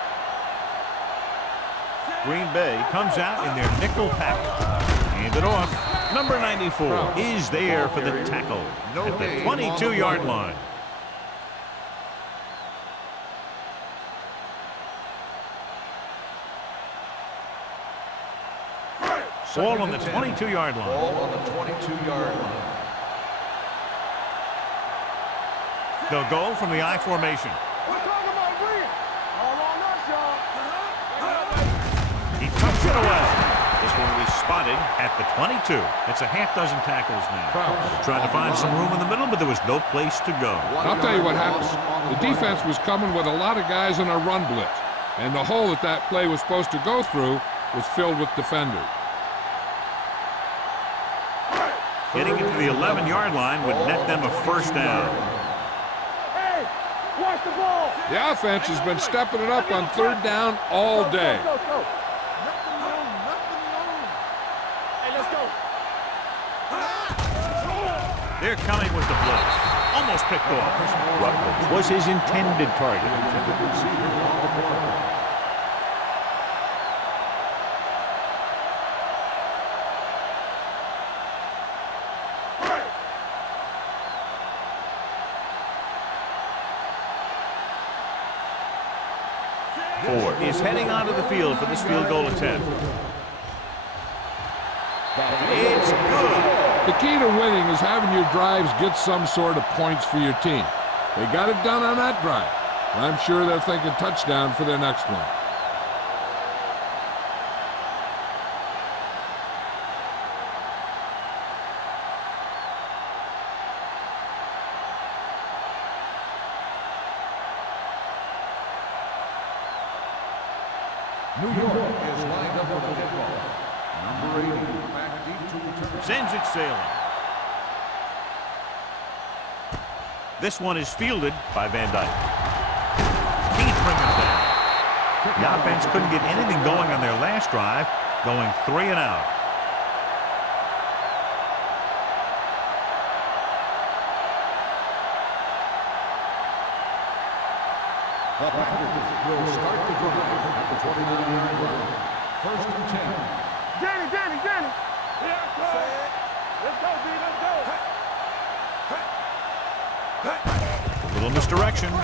Green Bay comes out in their nickel package. Hand it off. Number 94 is there for the tackle at the 22-yard line. Ball on the 22-yard line. Ball on the 22-yard line. They'll go from the I formation. We're talking about win. All on us, y'all. He tucks it away. This one will be spotted at the 22. It's a half dozen tackles now. Trying to find some room in the middle, but there was no place to go. I'll tell you what happened. The defense was coming with a lot of guys in a run blitz, and the hole that play was supposed to go through was filled with defenders. Getting into the 11-yard line would net them a first down. Hey, watch the ball. The offense has been stepping it up on third down all day. Go, go, go. Nothing wrong, nothing wrong. Hey, let's go. They're coming with the blitz. Almost picked off. Rutledge was his intended target. Ford is heading onto the field for this field goal attempt. It's good. The key to winning is having your drives get some sort of points for your team. They got it done on that drive. I'm sure they're thinking touchdown for their next one. New York is lined up with a football. Number 80, back deep to return. Sends it sailing. This one is fielded by Van Dyke. He's bringing it down. The offense couldn't get anything going on their last drive, going 3 and out. The Packers will start the drive at the 29-yard line. First and 10. Danny. Yeah, go. Let's go, D. Let's go. Little misdirection.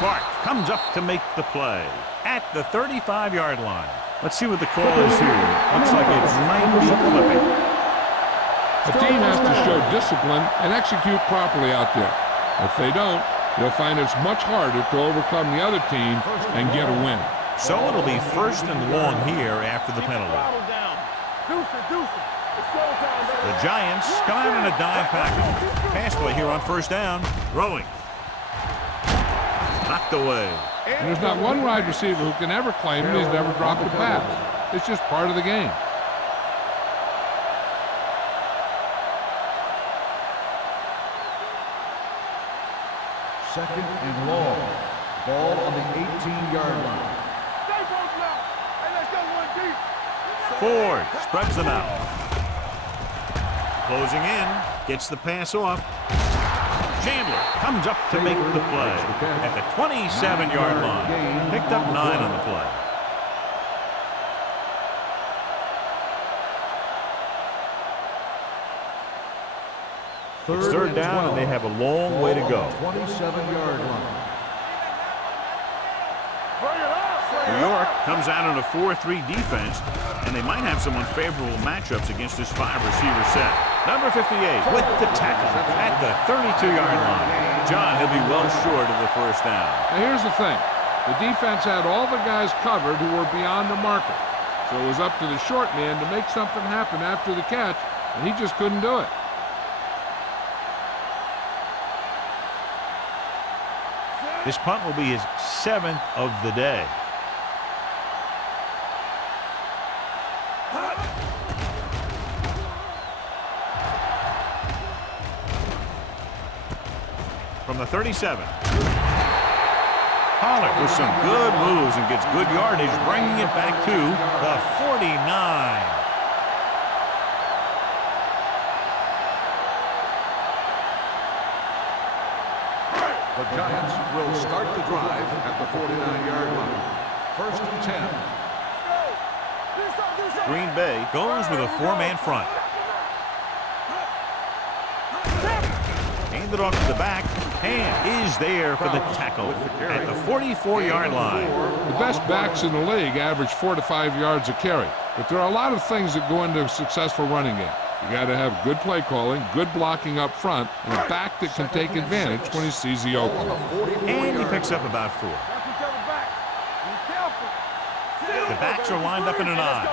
Clark comes up to make the play at the 35-yard line. Let's see what the call is here. Looks like it might be clipping. The team has to show discipline and execute properly out there. If they don't, they'll find it's much harder to overcome the other team and get a win. So it'll be first and long here after the penalty. Deuce. It's showtime, baby. The Giants come out in a dime package. Pass play here on first down. Throwing. Knocked away. And there's not one wide receiver who can ever claim that he's never dropped a pass. It's just part of the game. Second and long. Ball on the 18-yard line. Stay both now. Hey, let's go one deep. Ford spreads them out. Closing in. Gets the pass off. Chandler comes up to make the play at the 27-yard line. Picked up 9 on the play. It's third down, and they have a long way to go. 27-yard line. New York comes out on a 4-3 defense, and they might have some unfavorable matchups against this 5-receiver set. Number 58 with the tackle at the 32-yard line. John, he'll be well short of the first down. Now here's the thing. The defense had all the guys covered who were beyond the marker. So it was up to the short man to make something happen after the catch, and he just couldn't do it. This punt will be his 7th of the day. from the 37. Pollock with some good moves and gets good yardage, bringing it back to the 49. The Giants will start the drive at the 49-yard line. First and 10. Green Bay goes with a four-man front. Hand it off to the back. Hand is there for the tackle at the 44-yard line. The best backs in the league average 4 to 5 yards a carry. But there are a lot of things that go into a successful running game. You got to have good play calling, good blocking up front, and a back that can take advantage when he sees the opening. And he picks up about 4. The backs are lined up in an I.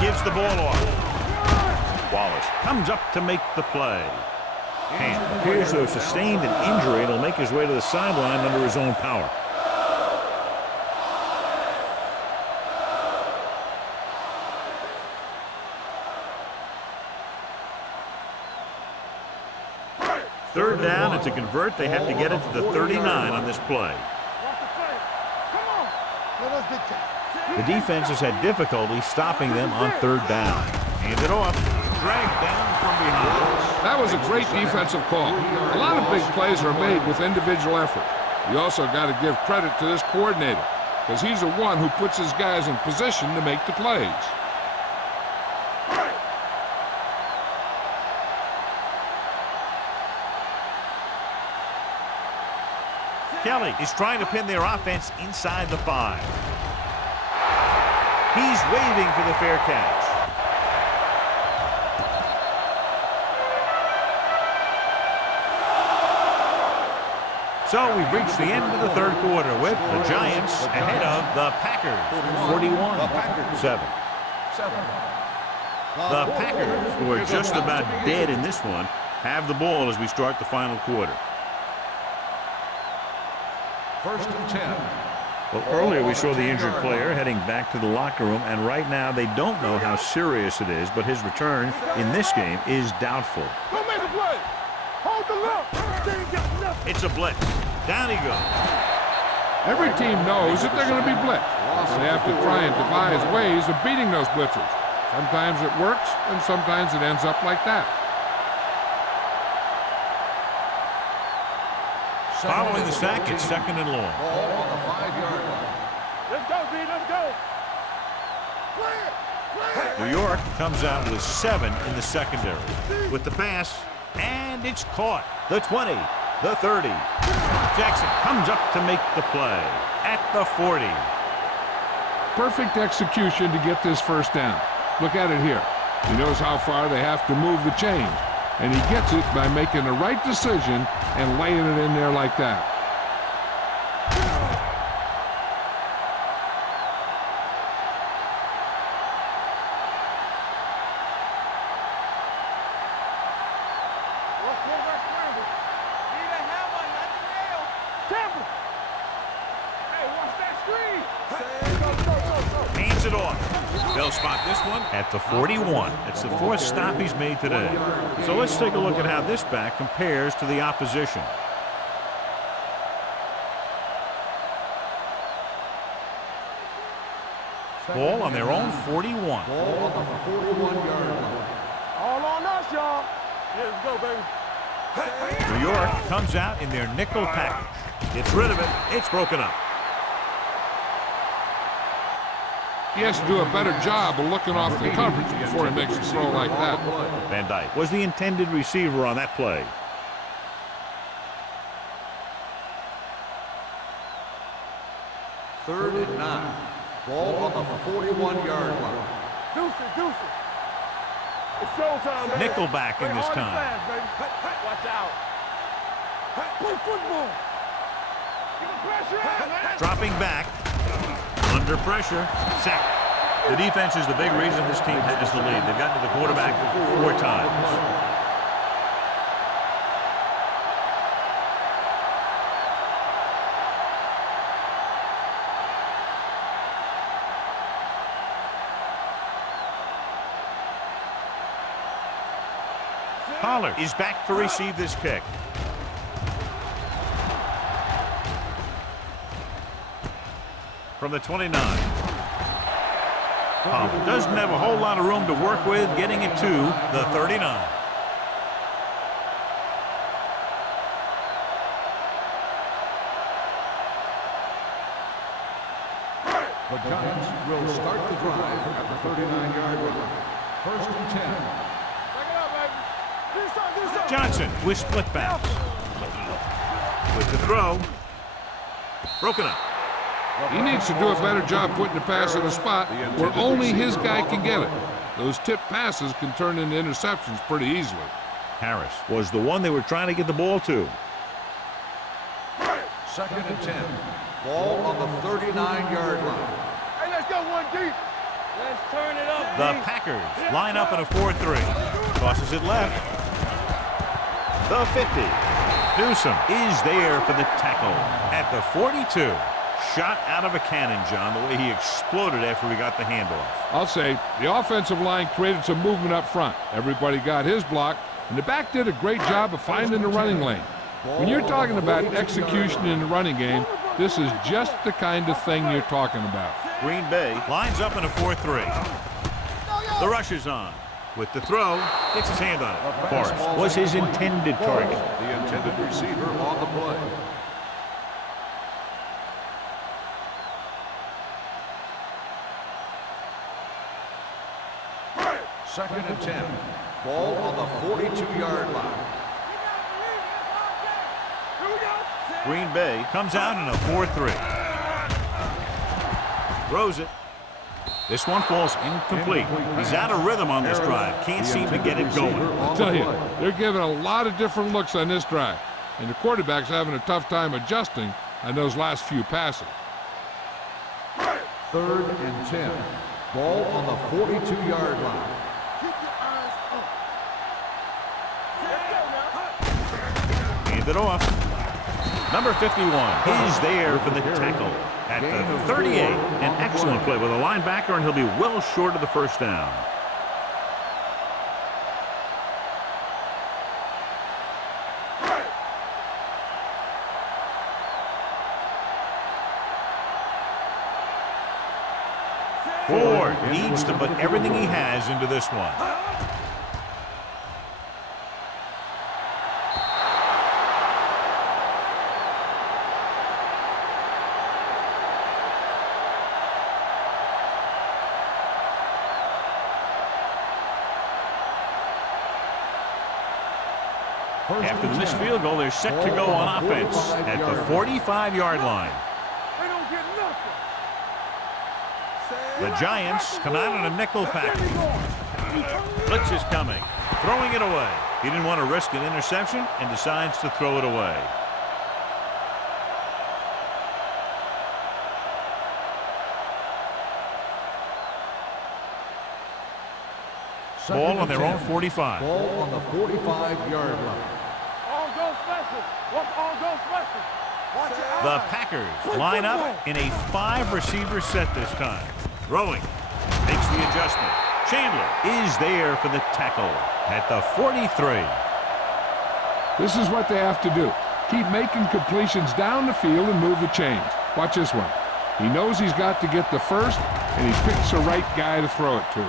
Gives the ball off. Wallace comes up to make the play. And appears to have sustained an injury and will make his way to the sideline under his own power. Third down, and to convert, they have to get it to the 39 on this play. The defense has had difficulty stopping them on third down. Handed off, dragged down from behind. That was a great defensive call. A lot of big plays are made with individual effort. You also got to give credit to this coordinator, because he's the one who puts his guys in position to make the plays. Kelly is trying to pin their offense inside the 5. He's waving for the fair catch. So we've reached the end of the third quarter with the Giants ahead of the Packers, 41-7. The Packers, who are just about dead in this one, have the ball as we start the final quarter. First and 10. Well, earlier we saw the injured player heading back to the locker room, and right now they don't know how serious it is, but his return in this game is doubtful. Don't make a play. Hold the look. It's a blitz. Down he goes. Every team knows that they're going to be blitzed. They have to try and devise ways of beating those blitzers. Sometimes it works, and sometimes it ends up like that. Following the sack, it's second and long. Ball on the 5-yard line. Let's go, B. Let's go. New York comes out with 7 in the secondary. With the pass, and it's caught. The 20, the 30. Jackson comes up to make the play at the 40. Perfect execution to get this first down. Look at it here. He knows how far they have to move the chain, and he gets it by making the right decision and laying it in there like that. Hands it off. They'll spot this one at the 41. It's the 4th stop he's made today. So let's take a look at how this back compares to the opposition. Ball on their own 41. Ball on the 41-yard line. All on us, y'all. Yeah, let's go, baby. New York comes out in their nickel package. Gets rid of it. It's broken up. He has to do a better job of looking off the coverage before he makes a throw like that. Van Dyke was the intended receiver on that play. Third and 9. Ball on the 41-yard line. Deuce it. It's showtime, baby. Nickelback in this time. Watch out. Play football. Give him pressure out, man. Dropping back. Under pressure. Sack. The defense is the big reason this team has the lead. They've gotten to the quarterback 4 times. Pollard is back to receive this kick. From the 29. Pollard doesn't have a whole lot of room to work with, getting it to the 39. The Giants will start the drive at the 39-yard line. First and 10. Back it up, baby. Do something. Johnson with split back. With the throw. Broken up. He needs to do a better job putting the pass in a spot where only his guy can get it. Those tip passes can turn into interceptions pretty easily. Harris was the one they were trying to get the ball to. Second and 10. Ball on the 39-yard line. Hey, let's go one deep. Let's turn it up. The D. Packers line up in a 4-3. Tosses it left. The 50. Newsome is there for the tackle at the 42. Shot out of a cannon, John, the way he exploded after he got the handoff. I'll say the offensive line created some movement up front. Everybody got his block, and the back did a great job of finding the running lane. When you're talking about execution in the running game, this is just the kind of thing you're talking about. Green Bay lines up in a 4-3. The rush is on. With the throw, gets his hand on it. Forrest was his intended target. The intended receiver on the play. Second and 10. Ball on the 42-yard line. Green Bay comes out in a 4-3. Throws it. This one falls incomplete. He's out of rhythm on this drive. Can't seem to get it going. I'll tell you, they're giving a lot of different looks on this drive, and the quarterback's having a tough time adjusting on those last few passes. Third and 10. Ball on the 42-yard line. Hand it off. Number 51 is there for the tackle at the 38. An excellent play with a linebacker, and he'll be well short of the first down. Ford needs to put everything he has into this one. After the missed field goal, they're set to go on offense at the 45-yard line. They don't get nothing. The Giants come out in a nickel package. Blitz is coming. Throwing it away. He didn't want to risk an interception and decides to throw it away. Ball on their own 45. Ball on the 45-yard line. All go special. What's all go special? Watch it out. The Packers line up in a 5-receiver set this time. Throwing. Makes the adjustment. Chandler is there for the tackle at the 43. This is what they have to do. Keep making completions down the field and move the chains. Watch this one. He knows he's got to get the first, and he picks the right guy to throw it to.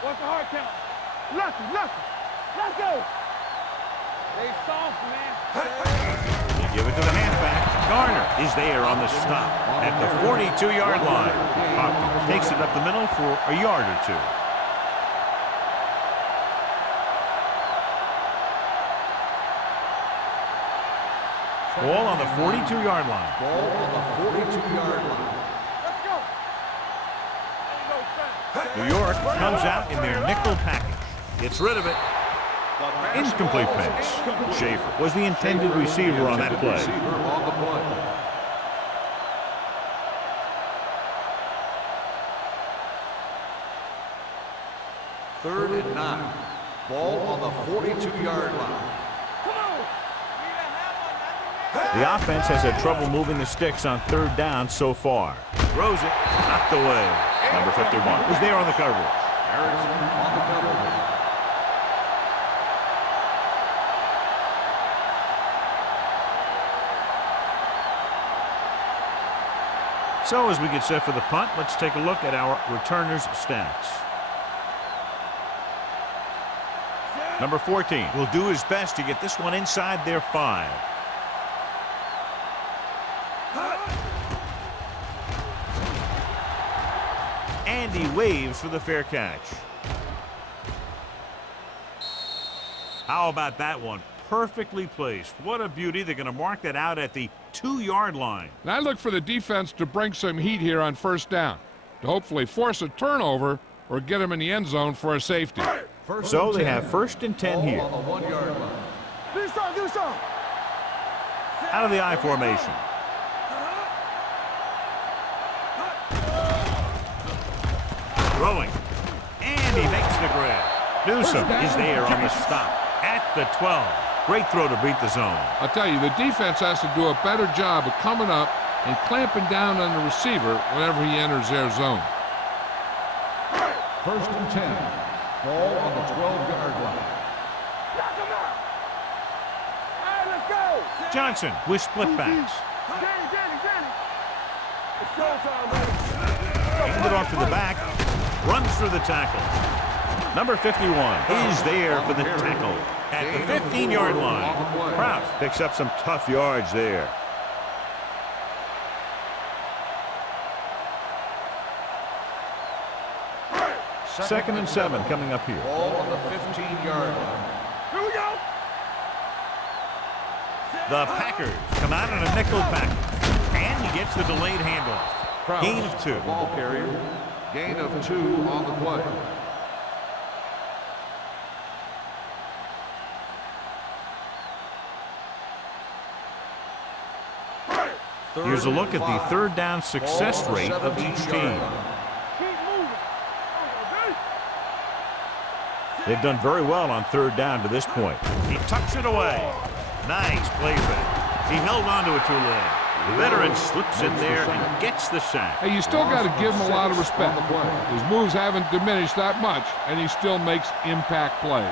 What's the hard count? Nothing. Let's go. They soft, man. They give it to the halfback. Garner is there on the stop at the 42-yard line. Hopkins takes it up the middle for a yard or two. Ball on the 42-yard line. Ball on the 42-yard line. Let's go. New York comes out in their nickel package. Gets rid of it. Incomplete pass. Schaefer was the intended receiver on that play. Receiver on the play. Third and 9. Ball on the 42-yard line. The offense has had trouble moving the sticks on third down so far. Throws it. Knocked away. Number 51 is there on the coverage. Erickson on the coverage. So as we get set for the punt, let's take a look at our returners' stats. Number 14 will do his best to get this one inside their 5. And he waves for the fair catch. How about that one? Perfectly placed. What a beauty. They're going to mark that out at the 2-yard line. And I look for the defense to bring some heat here on first down, to hopefully force a turnover or get them in the end zone for a safety. So they have 1st and 10 here. On the 1-yard line. Do some. Out of the I formation. Throwing. And he makes the grab. Newsom is there on the stop at the 12. Great throw to beat the zone. I'll tell you, the defense has to do a better job of coming up and clamping down on the receiver whenever he enters their zone. 1st and 10. Ball on the 12-yard line. Knock him out. All right, let's go. Johnson with split backs. Danny. It's showtime, baby. Hand it off to the back. Runs through the tackle. Number 51 is there for the tackle at the 15-yard line. Kraus picks up some tough yards there. Second and 7 coming up here. Ball on the 15-yard line. Here we go. The Packers come out in a nickel package. And he gets the delayed handoff. Gain of 2. Ball carrier. Gain of 2 on the play. Here's a look at the 3rd down success rate of each team. Keep moving. They've done very well on 3rd down to this point. He tucks it away. Nice play back. He held on to it too long. The veteran slips in there and gets the sack. Hey, you still got to give him a lot of respect. His moves haven't diminished that much, and he still makes impact plays.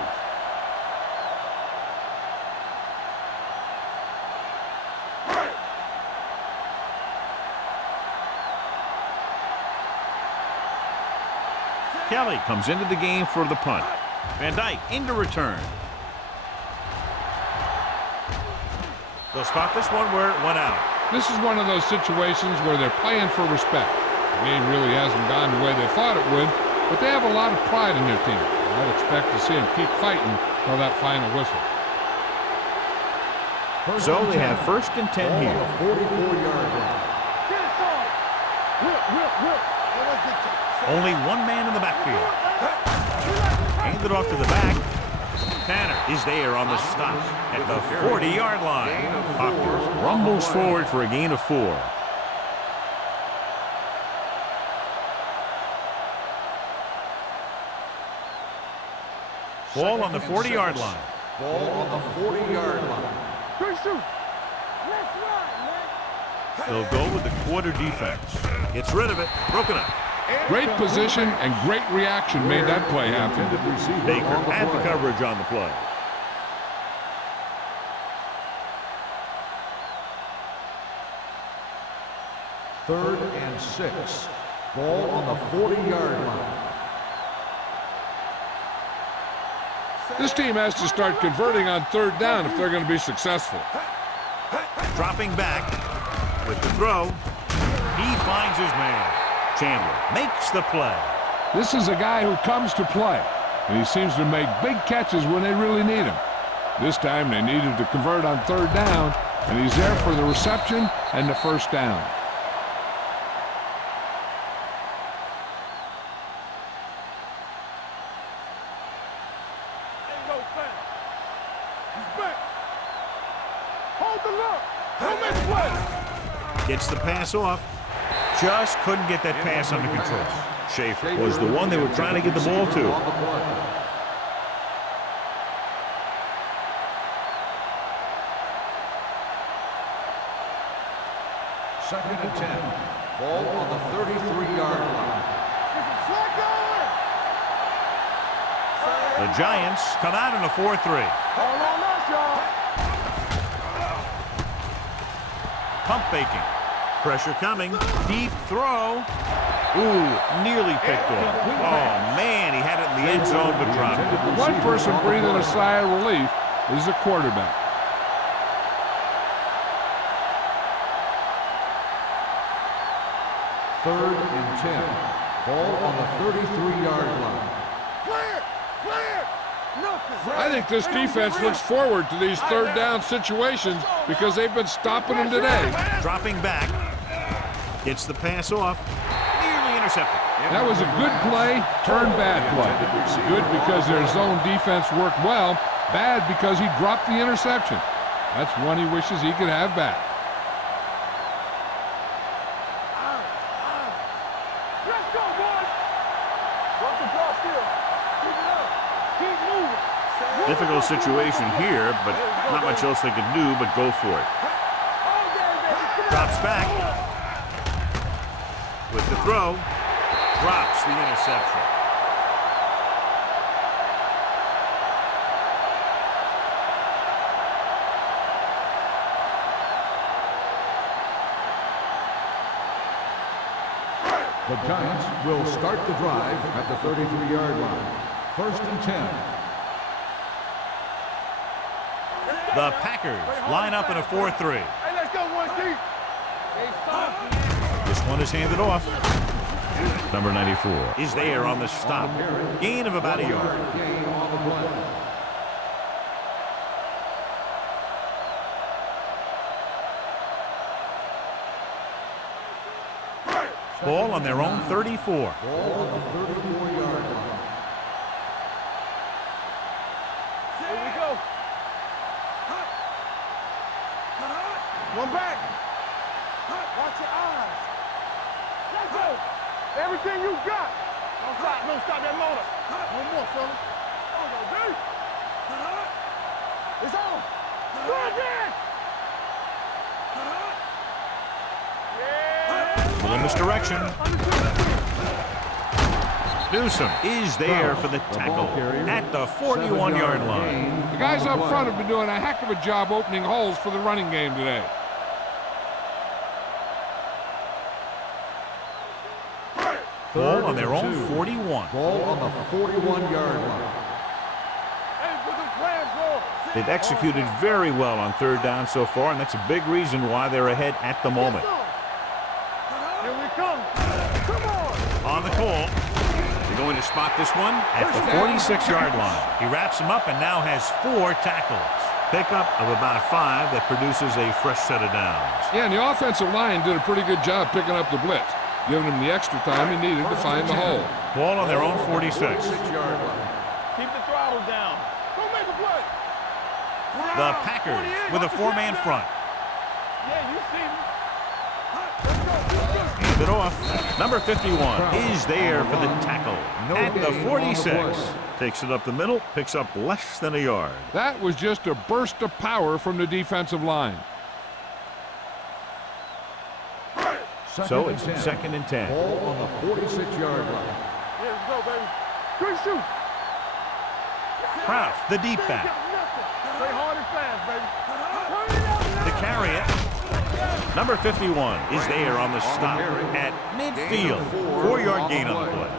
Kelly comes into the game for the punt. Van Dyke into return. They'll spot this one where it went out. This is one of those situations where they're playing for respect. The game really hasn't gone the way they thought it would, but they have a lot of pride in their team. I'd expect to see them keep fighting till that final whistle. So they have 1st and 10 here. 44-yard line. Get it started. Whip. Only one man in the backfield. Hand it off to the back. Tanner is there on the stop at the 40-yard line. Hopkins rumbles forward for a gain of 4. Ball on the 40-yard line. Ball on the 40-yard line. Good shoot. Let's run, man. They'll go with the quarter defense. Gets rid of it. Broken up. Great position and great reaction made that play happen. Baker had the coverage on the play. Third and 6. Ball on the 40-yard line. This team has to start converting on 3rd down if they're going to be successful. Dropping back with the throw. He finds his man. Chandler makes the play. This is a guy who comes to play, and he seems to make big catches when they really need him. This time they needed to convert on 3rd down, and he's there for the reception and the 1st down. Ain't no foul. He's back. Hold the look. Don't miss play. Gets the pass off. Just couldn't get that pass under control. Schaefer was the one they were trying to get the ball to. Second and 10. Ball on the 33-yard line. The Giants come out in a 4-3. All on us, y'all. Pump faking. Pressure coming. Deep throw. Ooh, nearly picked off. Oh, man, he had it in the end zone but dropped it. The one person breathing a sigh of relief is the quarterback. Third and 10. Ball on the 33-yard line. Clear! Clear! I think this defense looks forward to these third down situations because they've been stopping them today. Dropping back. Gets the pass off. Nearly intercepted. That was a good play, turned bad play. Good because their zone defense worked well, bad because he dropped the interception. That's one he wishes he could have back. Let's go, boys! Watch the ball still. Keep it up. Keep moving. Difficult situation here, but not much else they could do but go for it. Drops back. With the throw. Drops the interception. The Giants will start the drive at the 33-yard line. First and 10. The Packers line up in a 4-3. Hey, let's go, one deep. This one is handed off. Number 94 is there on the stop. Gain of about a yard. Gain on the play. Ball on their own 34. Ball on the 34-yard line. Here we go. One back. Watch your eyes. Let's go. Everything you got. Don't stop that motor. One more, fellas. On go, D. It's on. Go again. Yeah. Little misdirection. Newsom is there for the tackle at the 41-yard line. The guys up front have been doing a heck of a job opening holes for the running game today. Ball on their own 41. Ball on the 41-yard line. Hey, put them plans on. They've executed very well on third down so far, and that's a big reason why they're ahead at the moment. Here we come. Come on. On the call. They're going to spot this one at the 46-yard line. He wraps him up and now has 4 tackles. Pickup of about 5 that produces a fresh set of downs. Yeah, and the offensive line did a pretty good job picking up the blitz, giving him the extra time he needed to find the hole. Ball on their own 46. 46-yard line. Keep the throttle down. Don't make a play. The Packers with a 4-man front. Yeah, you see me. Hand it off. Number 51 is there for the tackle at the 46. Takes it up the middle, picks up less than a yard. That was just a burst of power from the defensive line. So it's 2nd and 10. Ball on the 46-yard line. Yeah, let's go, baby. Good shoot. Kraus, the deep back. Play hard and fast, baby. To carry it. Number 51 is there on the stop at midfield. 4-yard gain on the play.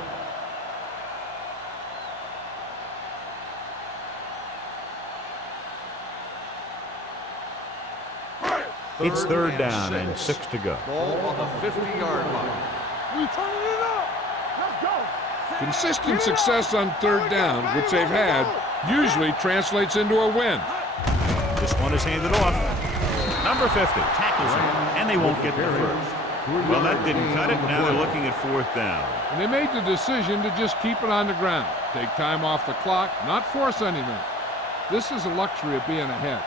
It's third down and 6 to go. Ball on the 50-yard line. We turning it up. Let's go. Consistent success on third down, which they've had, usually translates into a win. This one is handed off. Number 50 tackles him, and they won't get the first. Well, that didn't cut it. Now they're looking at 4th down. And they made the decision to just keep it on the ground, take time off the clock, not force anything. This is a luxury of being ahead.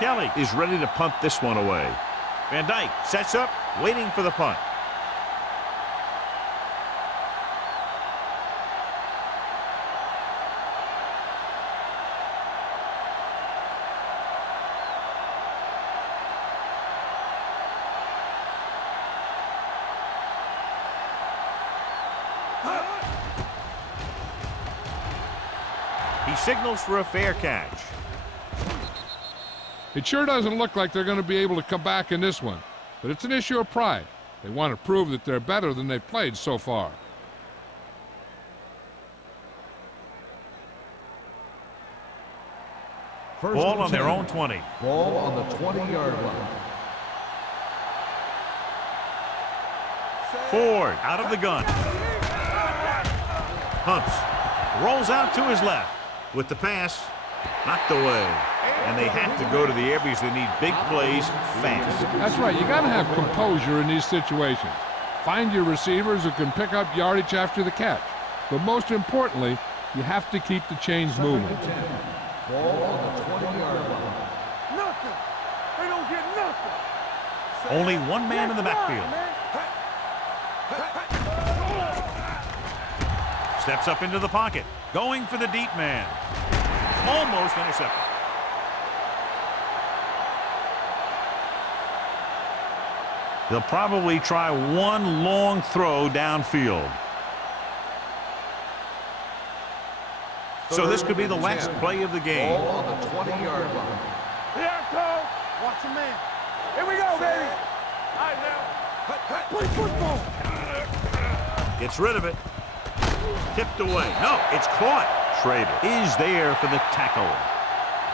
Kelly is ready to punt this one away. Van Dyke sets up, waiting for the punt. He signals for a fair catch. It sure doesn't look like they're going to be able to come back in this one, but it's an issue of pride. They want to prove that they're better than they've played so far. Ball on their own 20. Ball on the 20-yard line. Ford out of the gun. Hunts rolls out to his left with the pass knocked away. And they have to go to the air because they need big plays fast. That's right. You got to have composure in these situations. Find your receivers who can pick up yardage after the catch. But most importantly, you have to keep the chains moving. Ball on the 20-yard line. Nothing. They don't get nothing. Only one man in the backfield. Steps up into the pocket. Going for the deep man. Almost intercepted. They'll probably try one long throw downfield. So this could be the last play of the game. Ball on the 20-yard line. Here I come. Watch your man. Here we go, baby. All right, now. Play football. Gets rid of it. Tipped away. No, it's caught. Schrader is there for the tackle.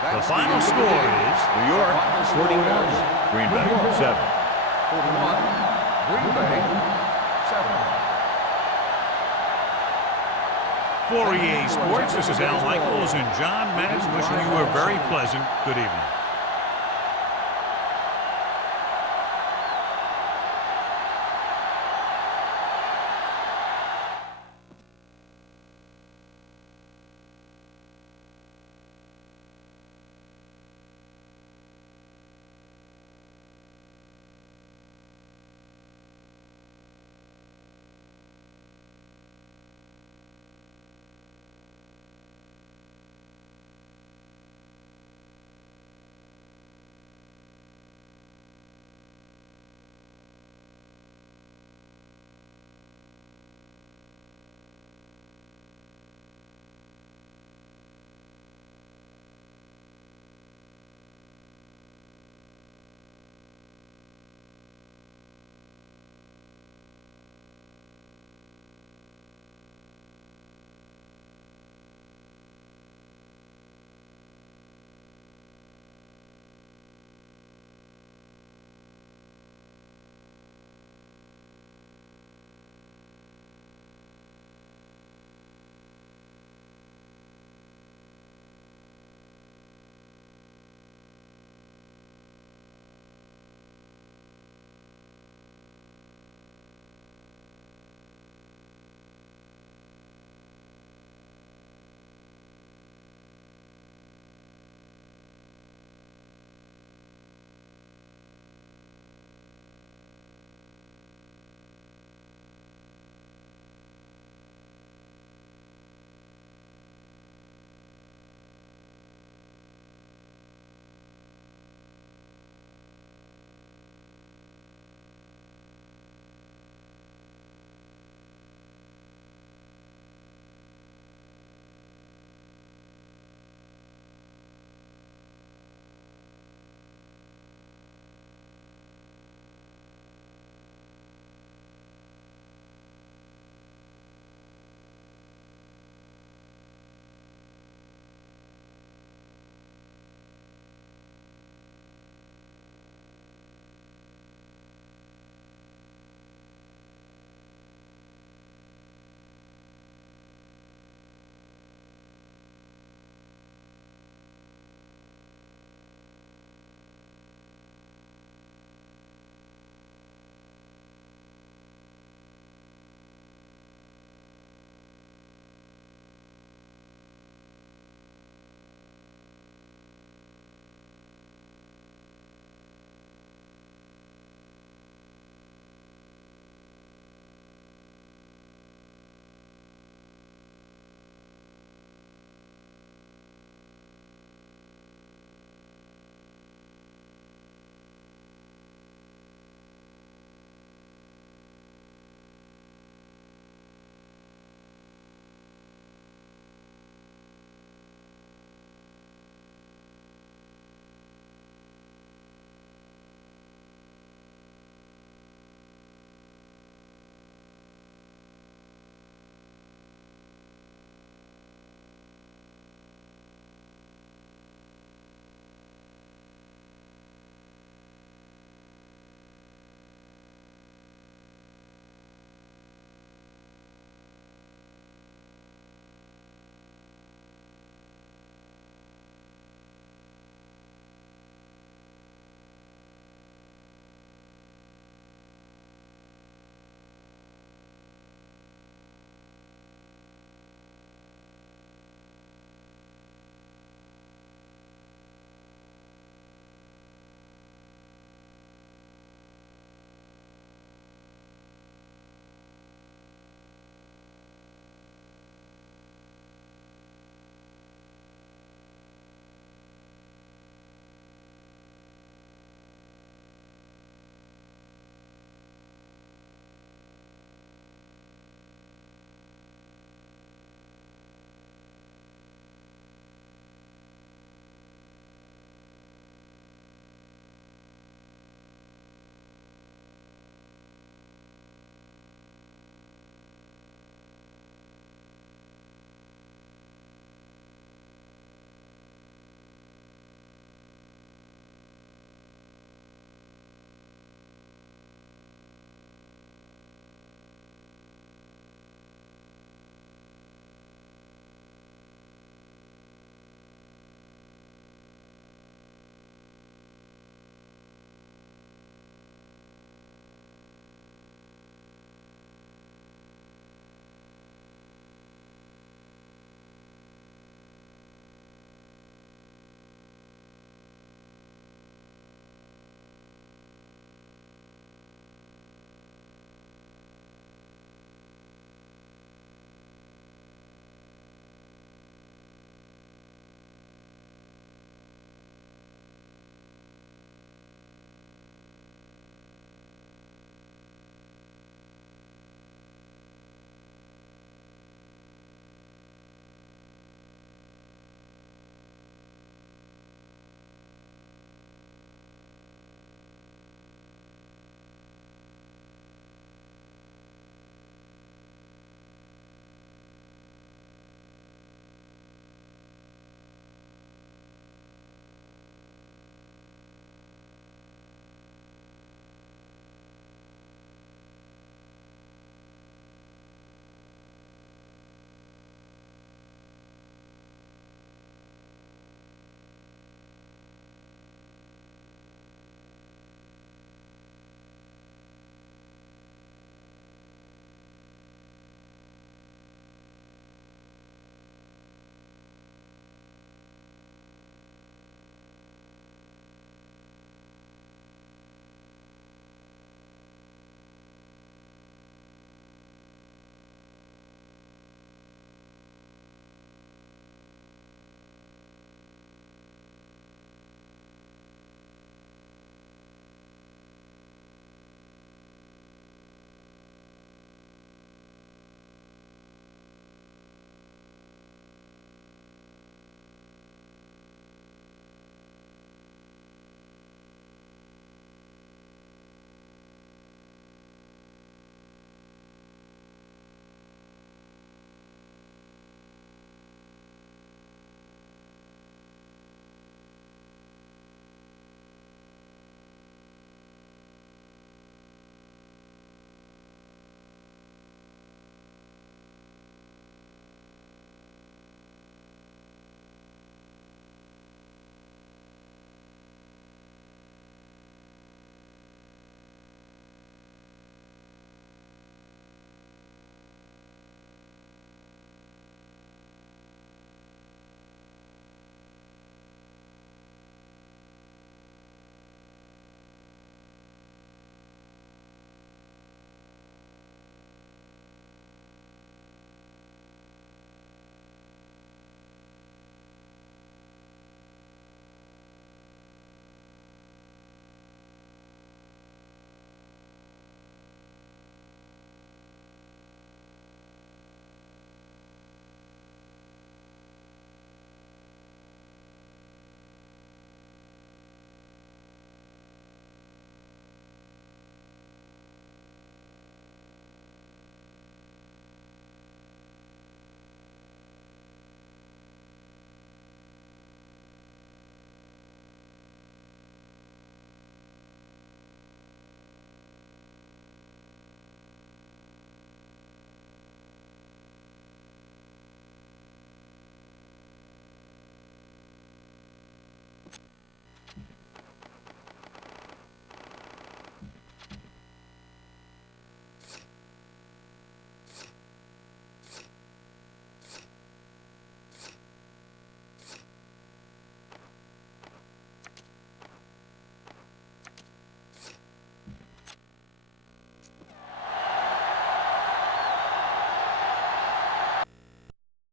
The final score is New York 41, Green Bay 7. 41, Green Bay 7. For EA Sports, this is Al Michaels and John Madden wishing you a very pleasant good evening.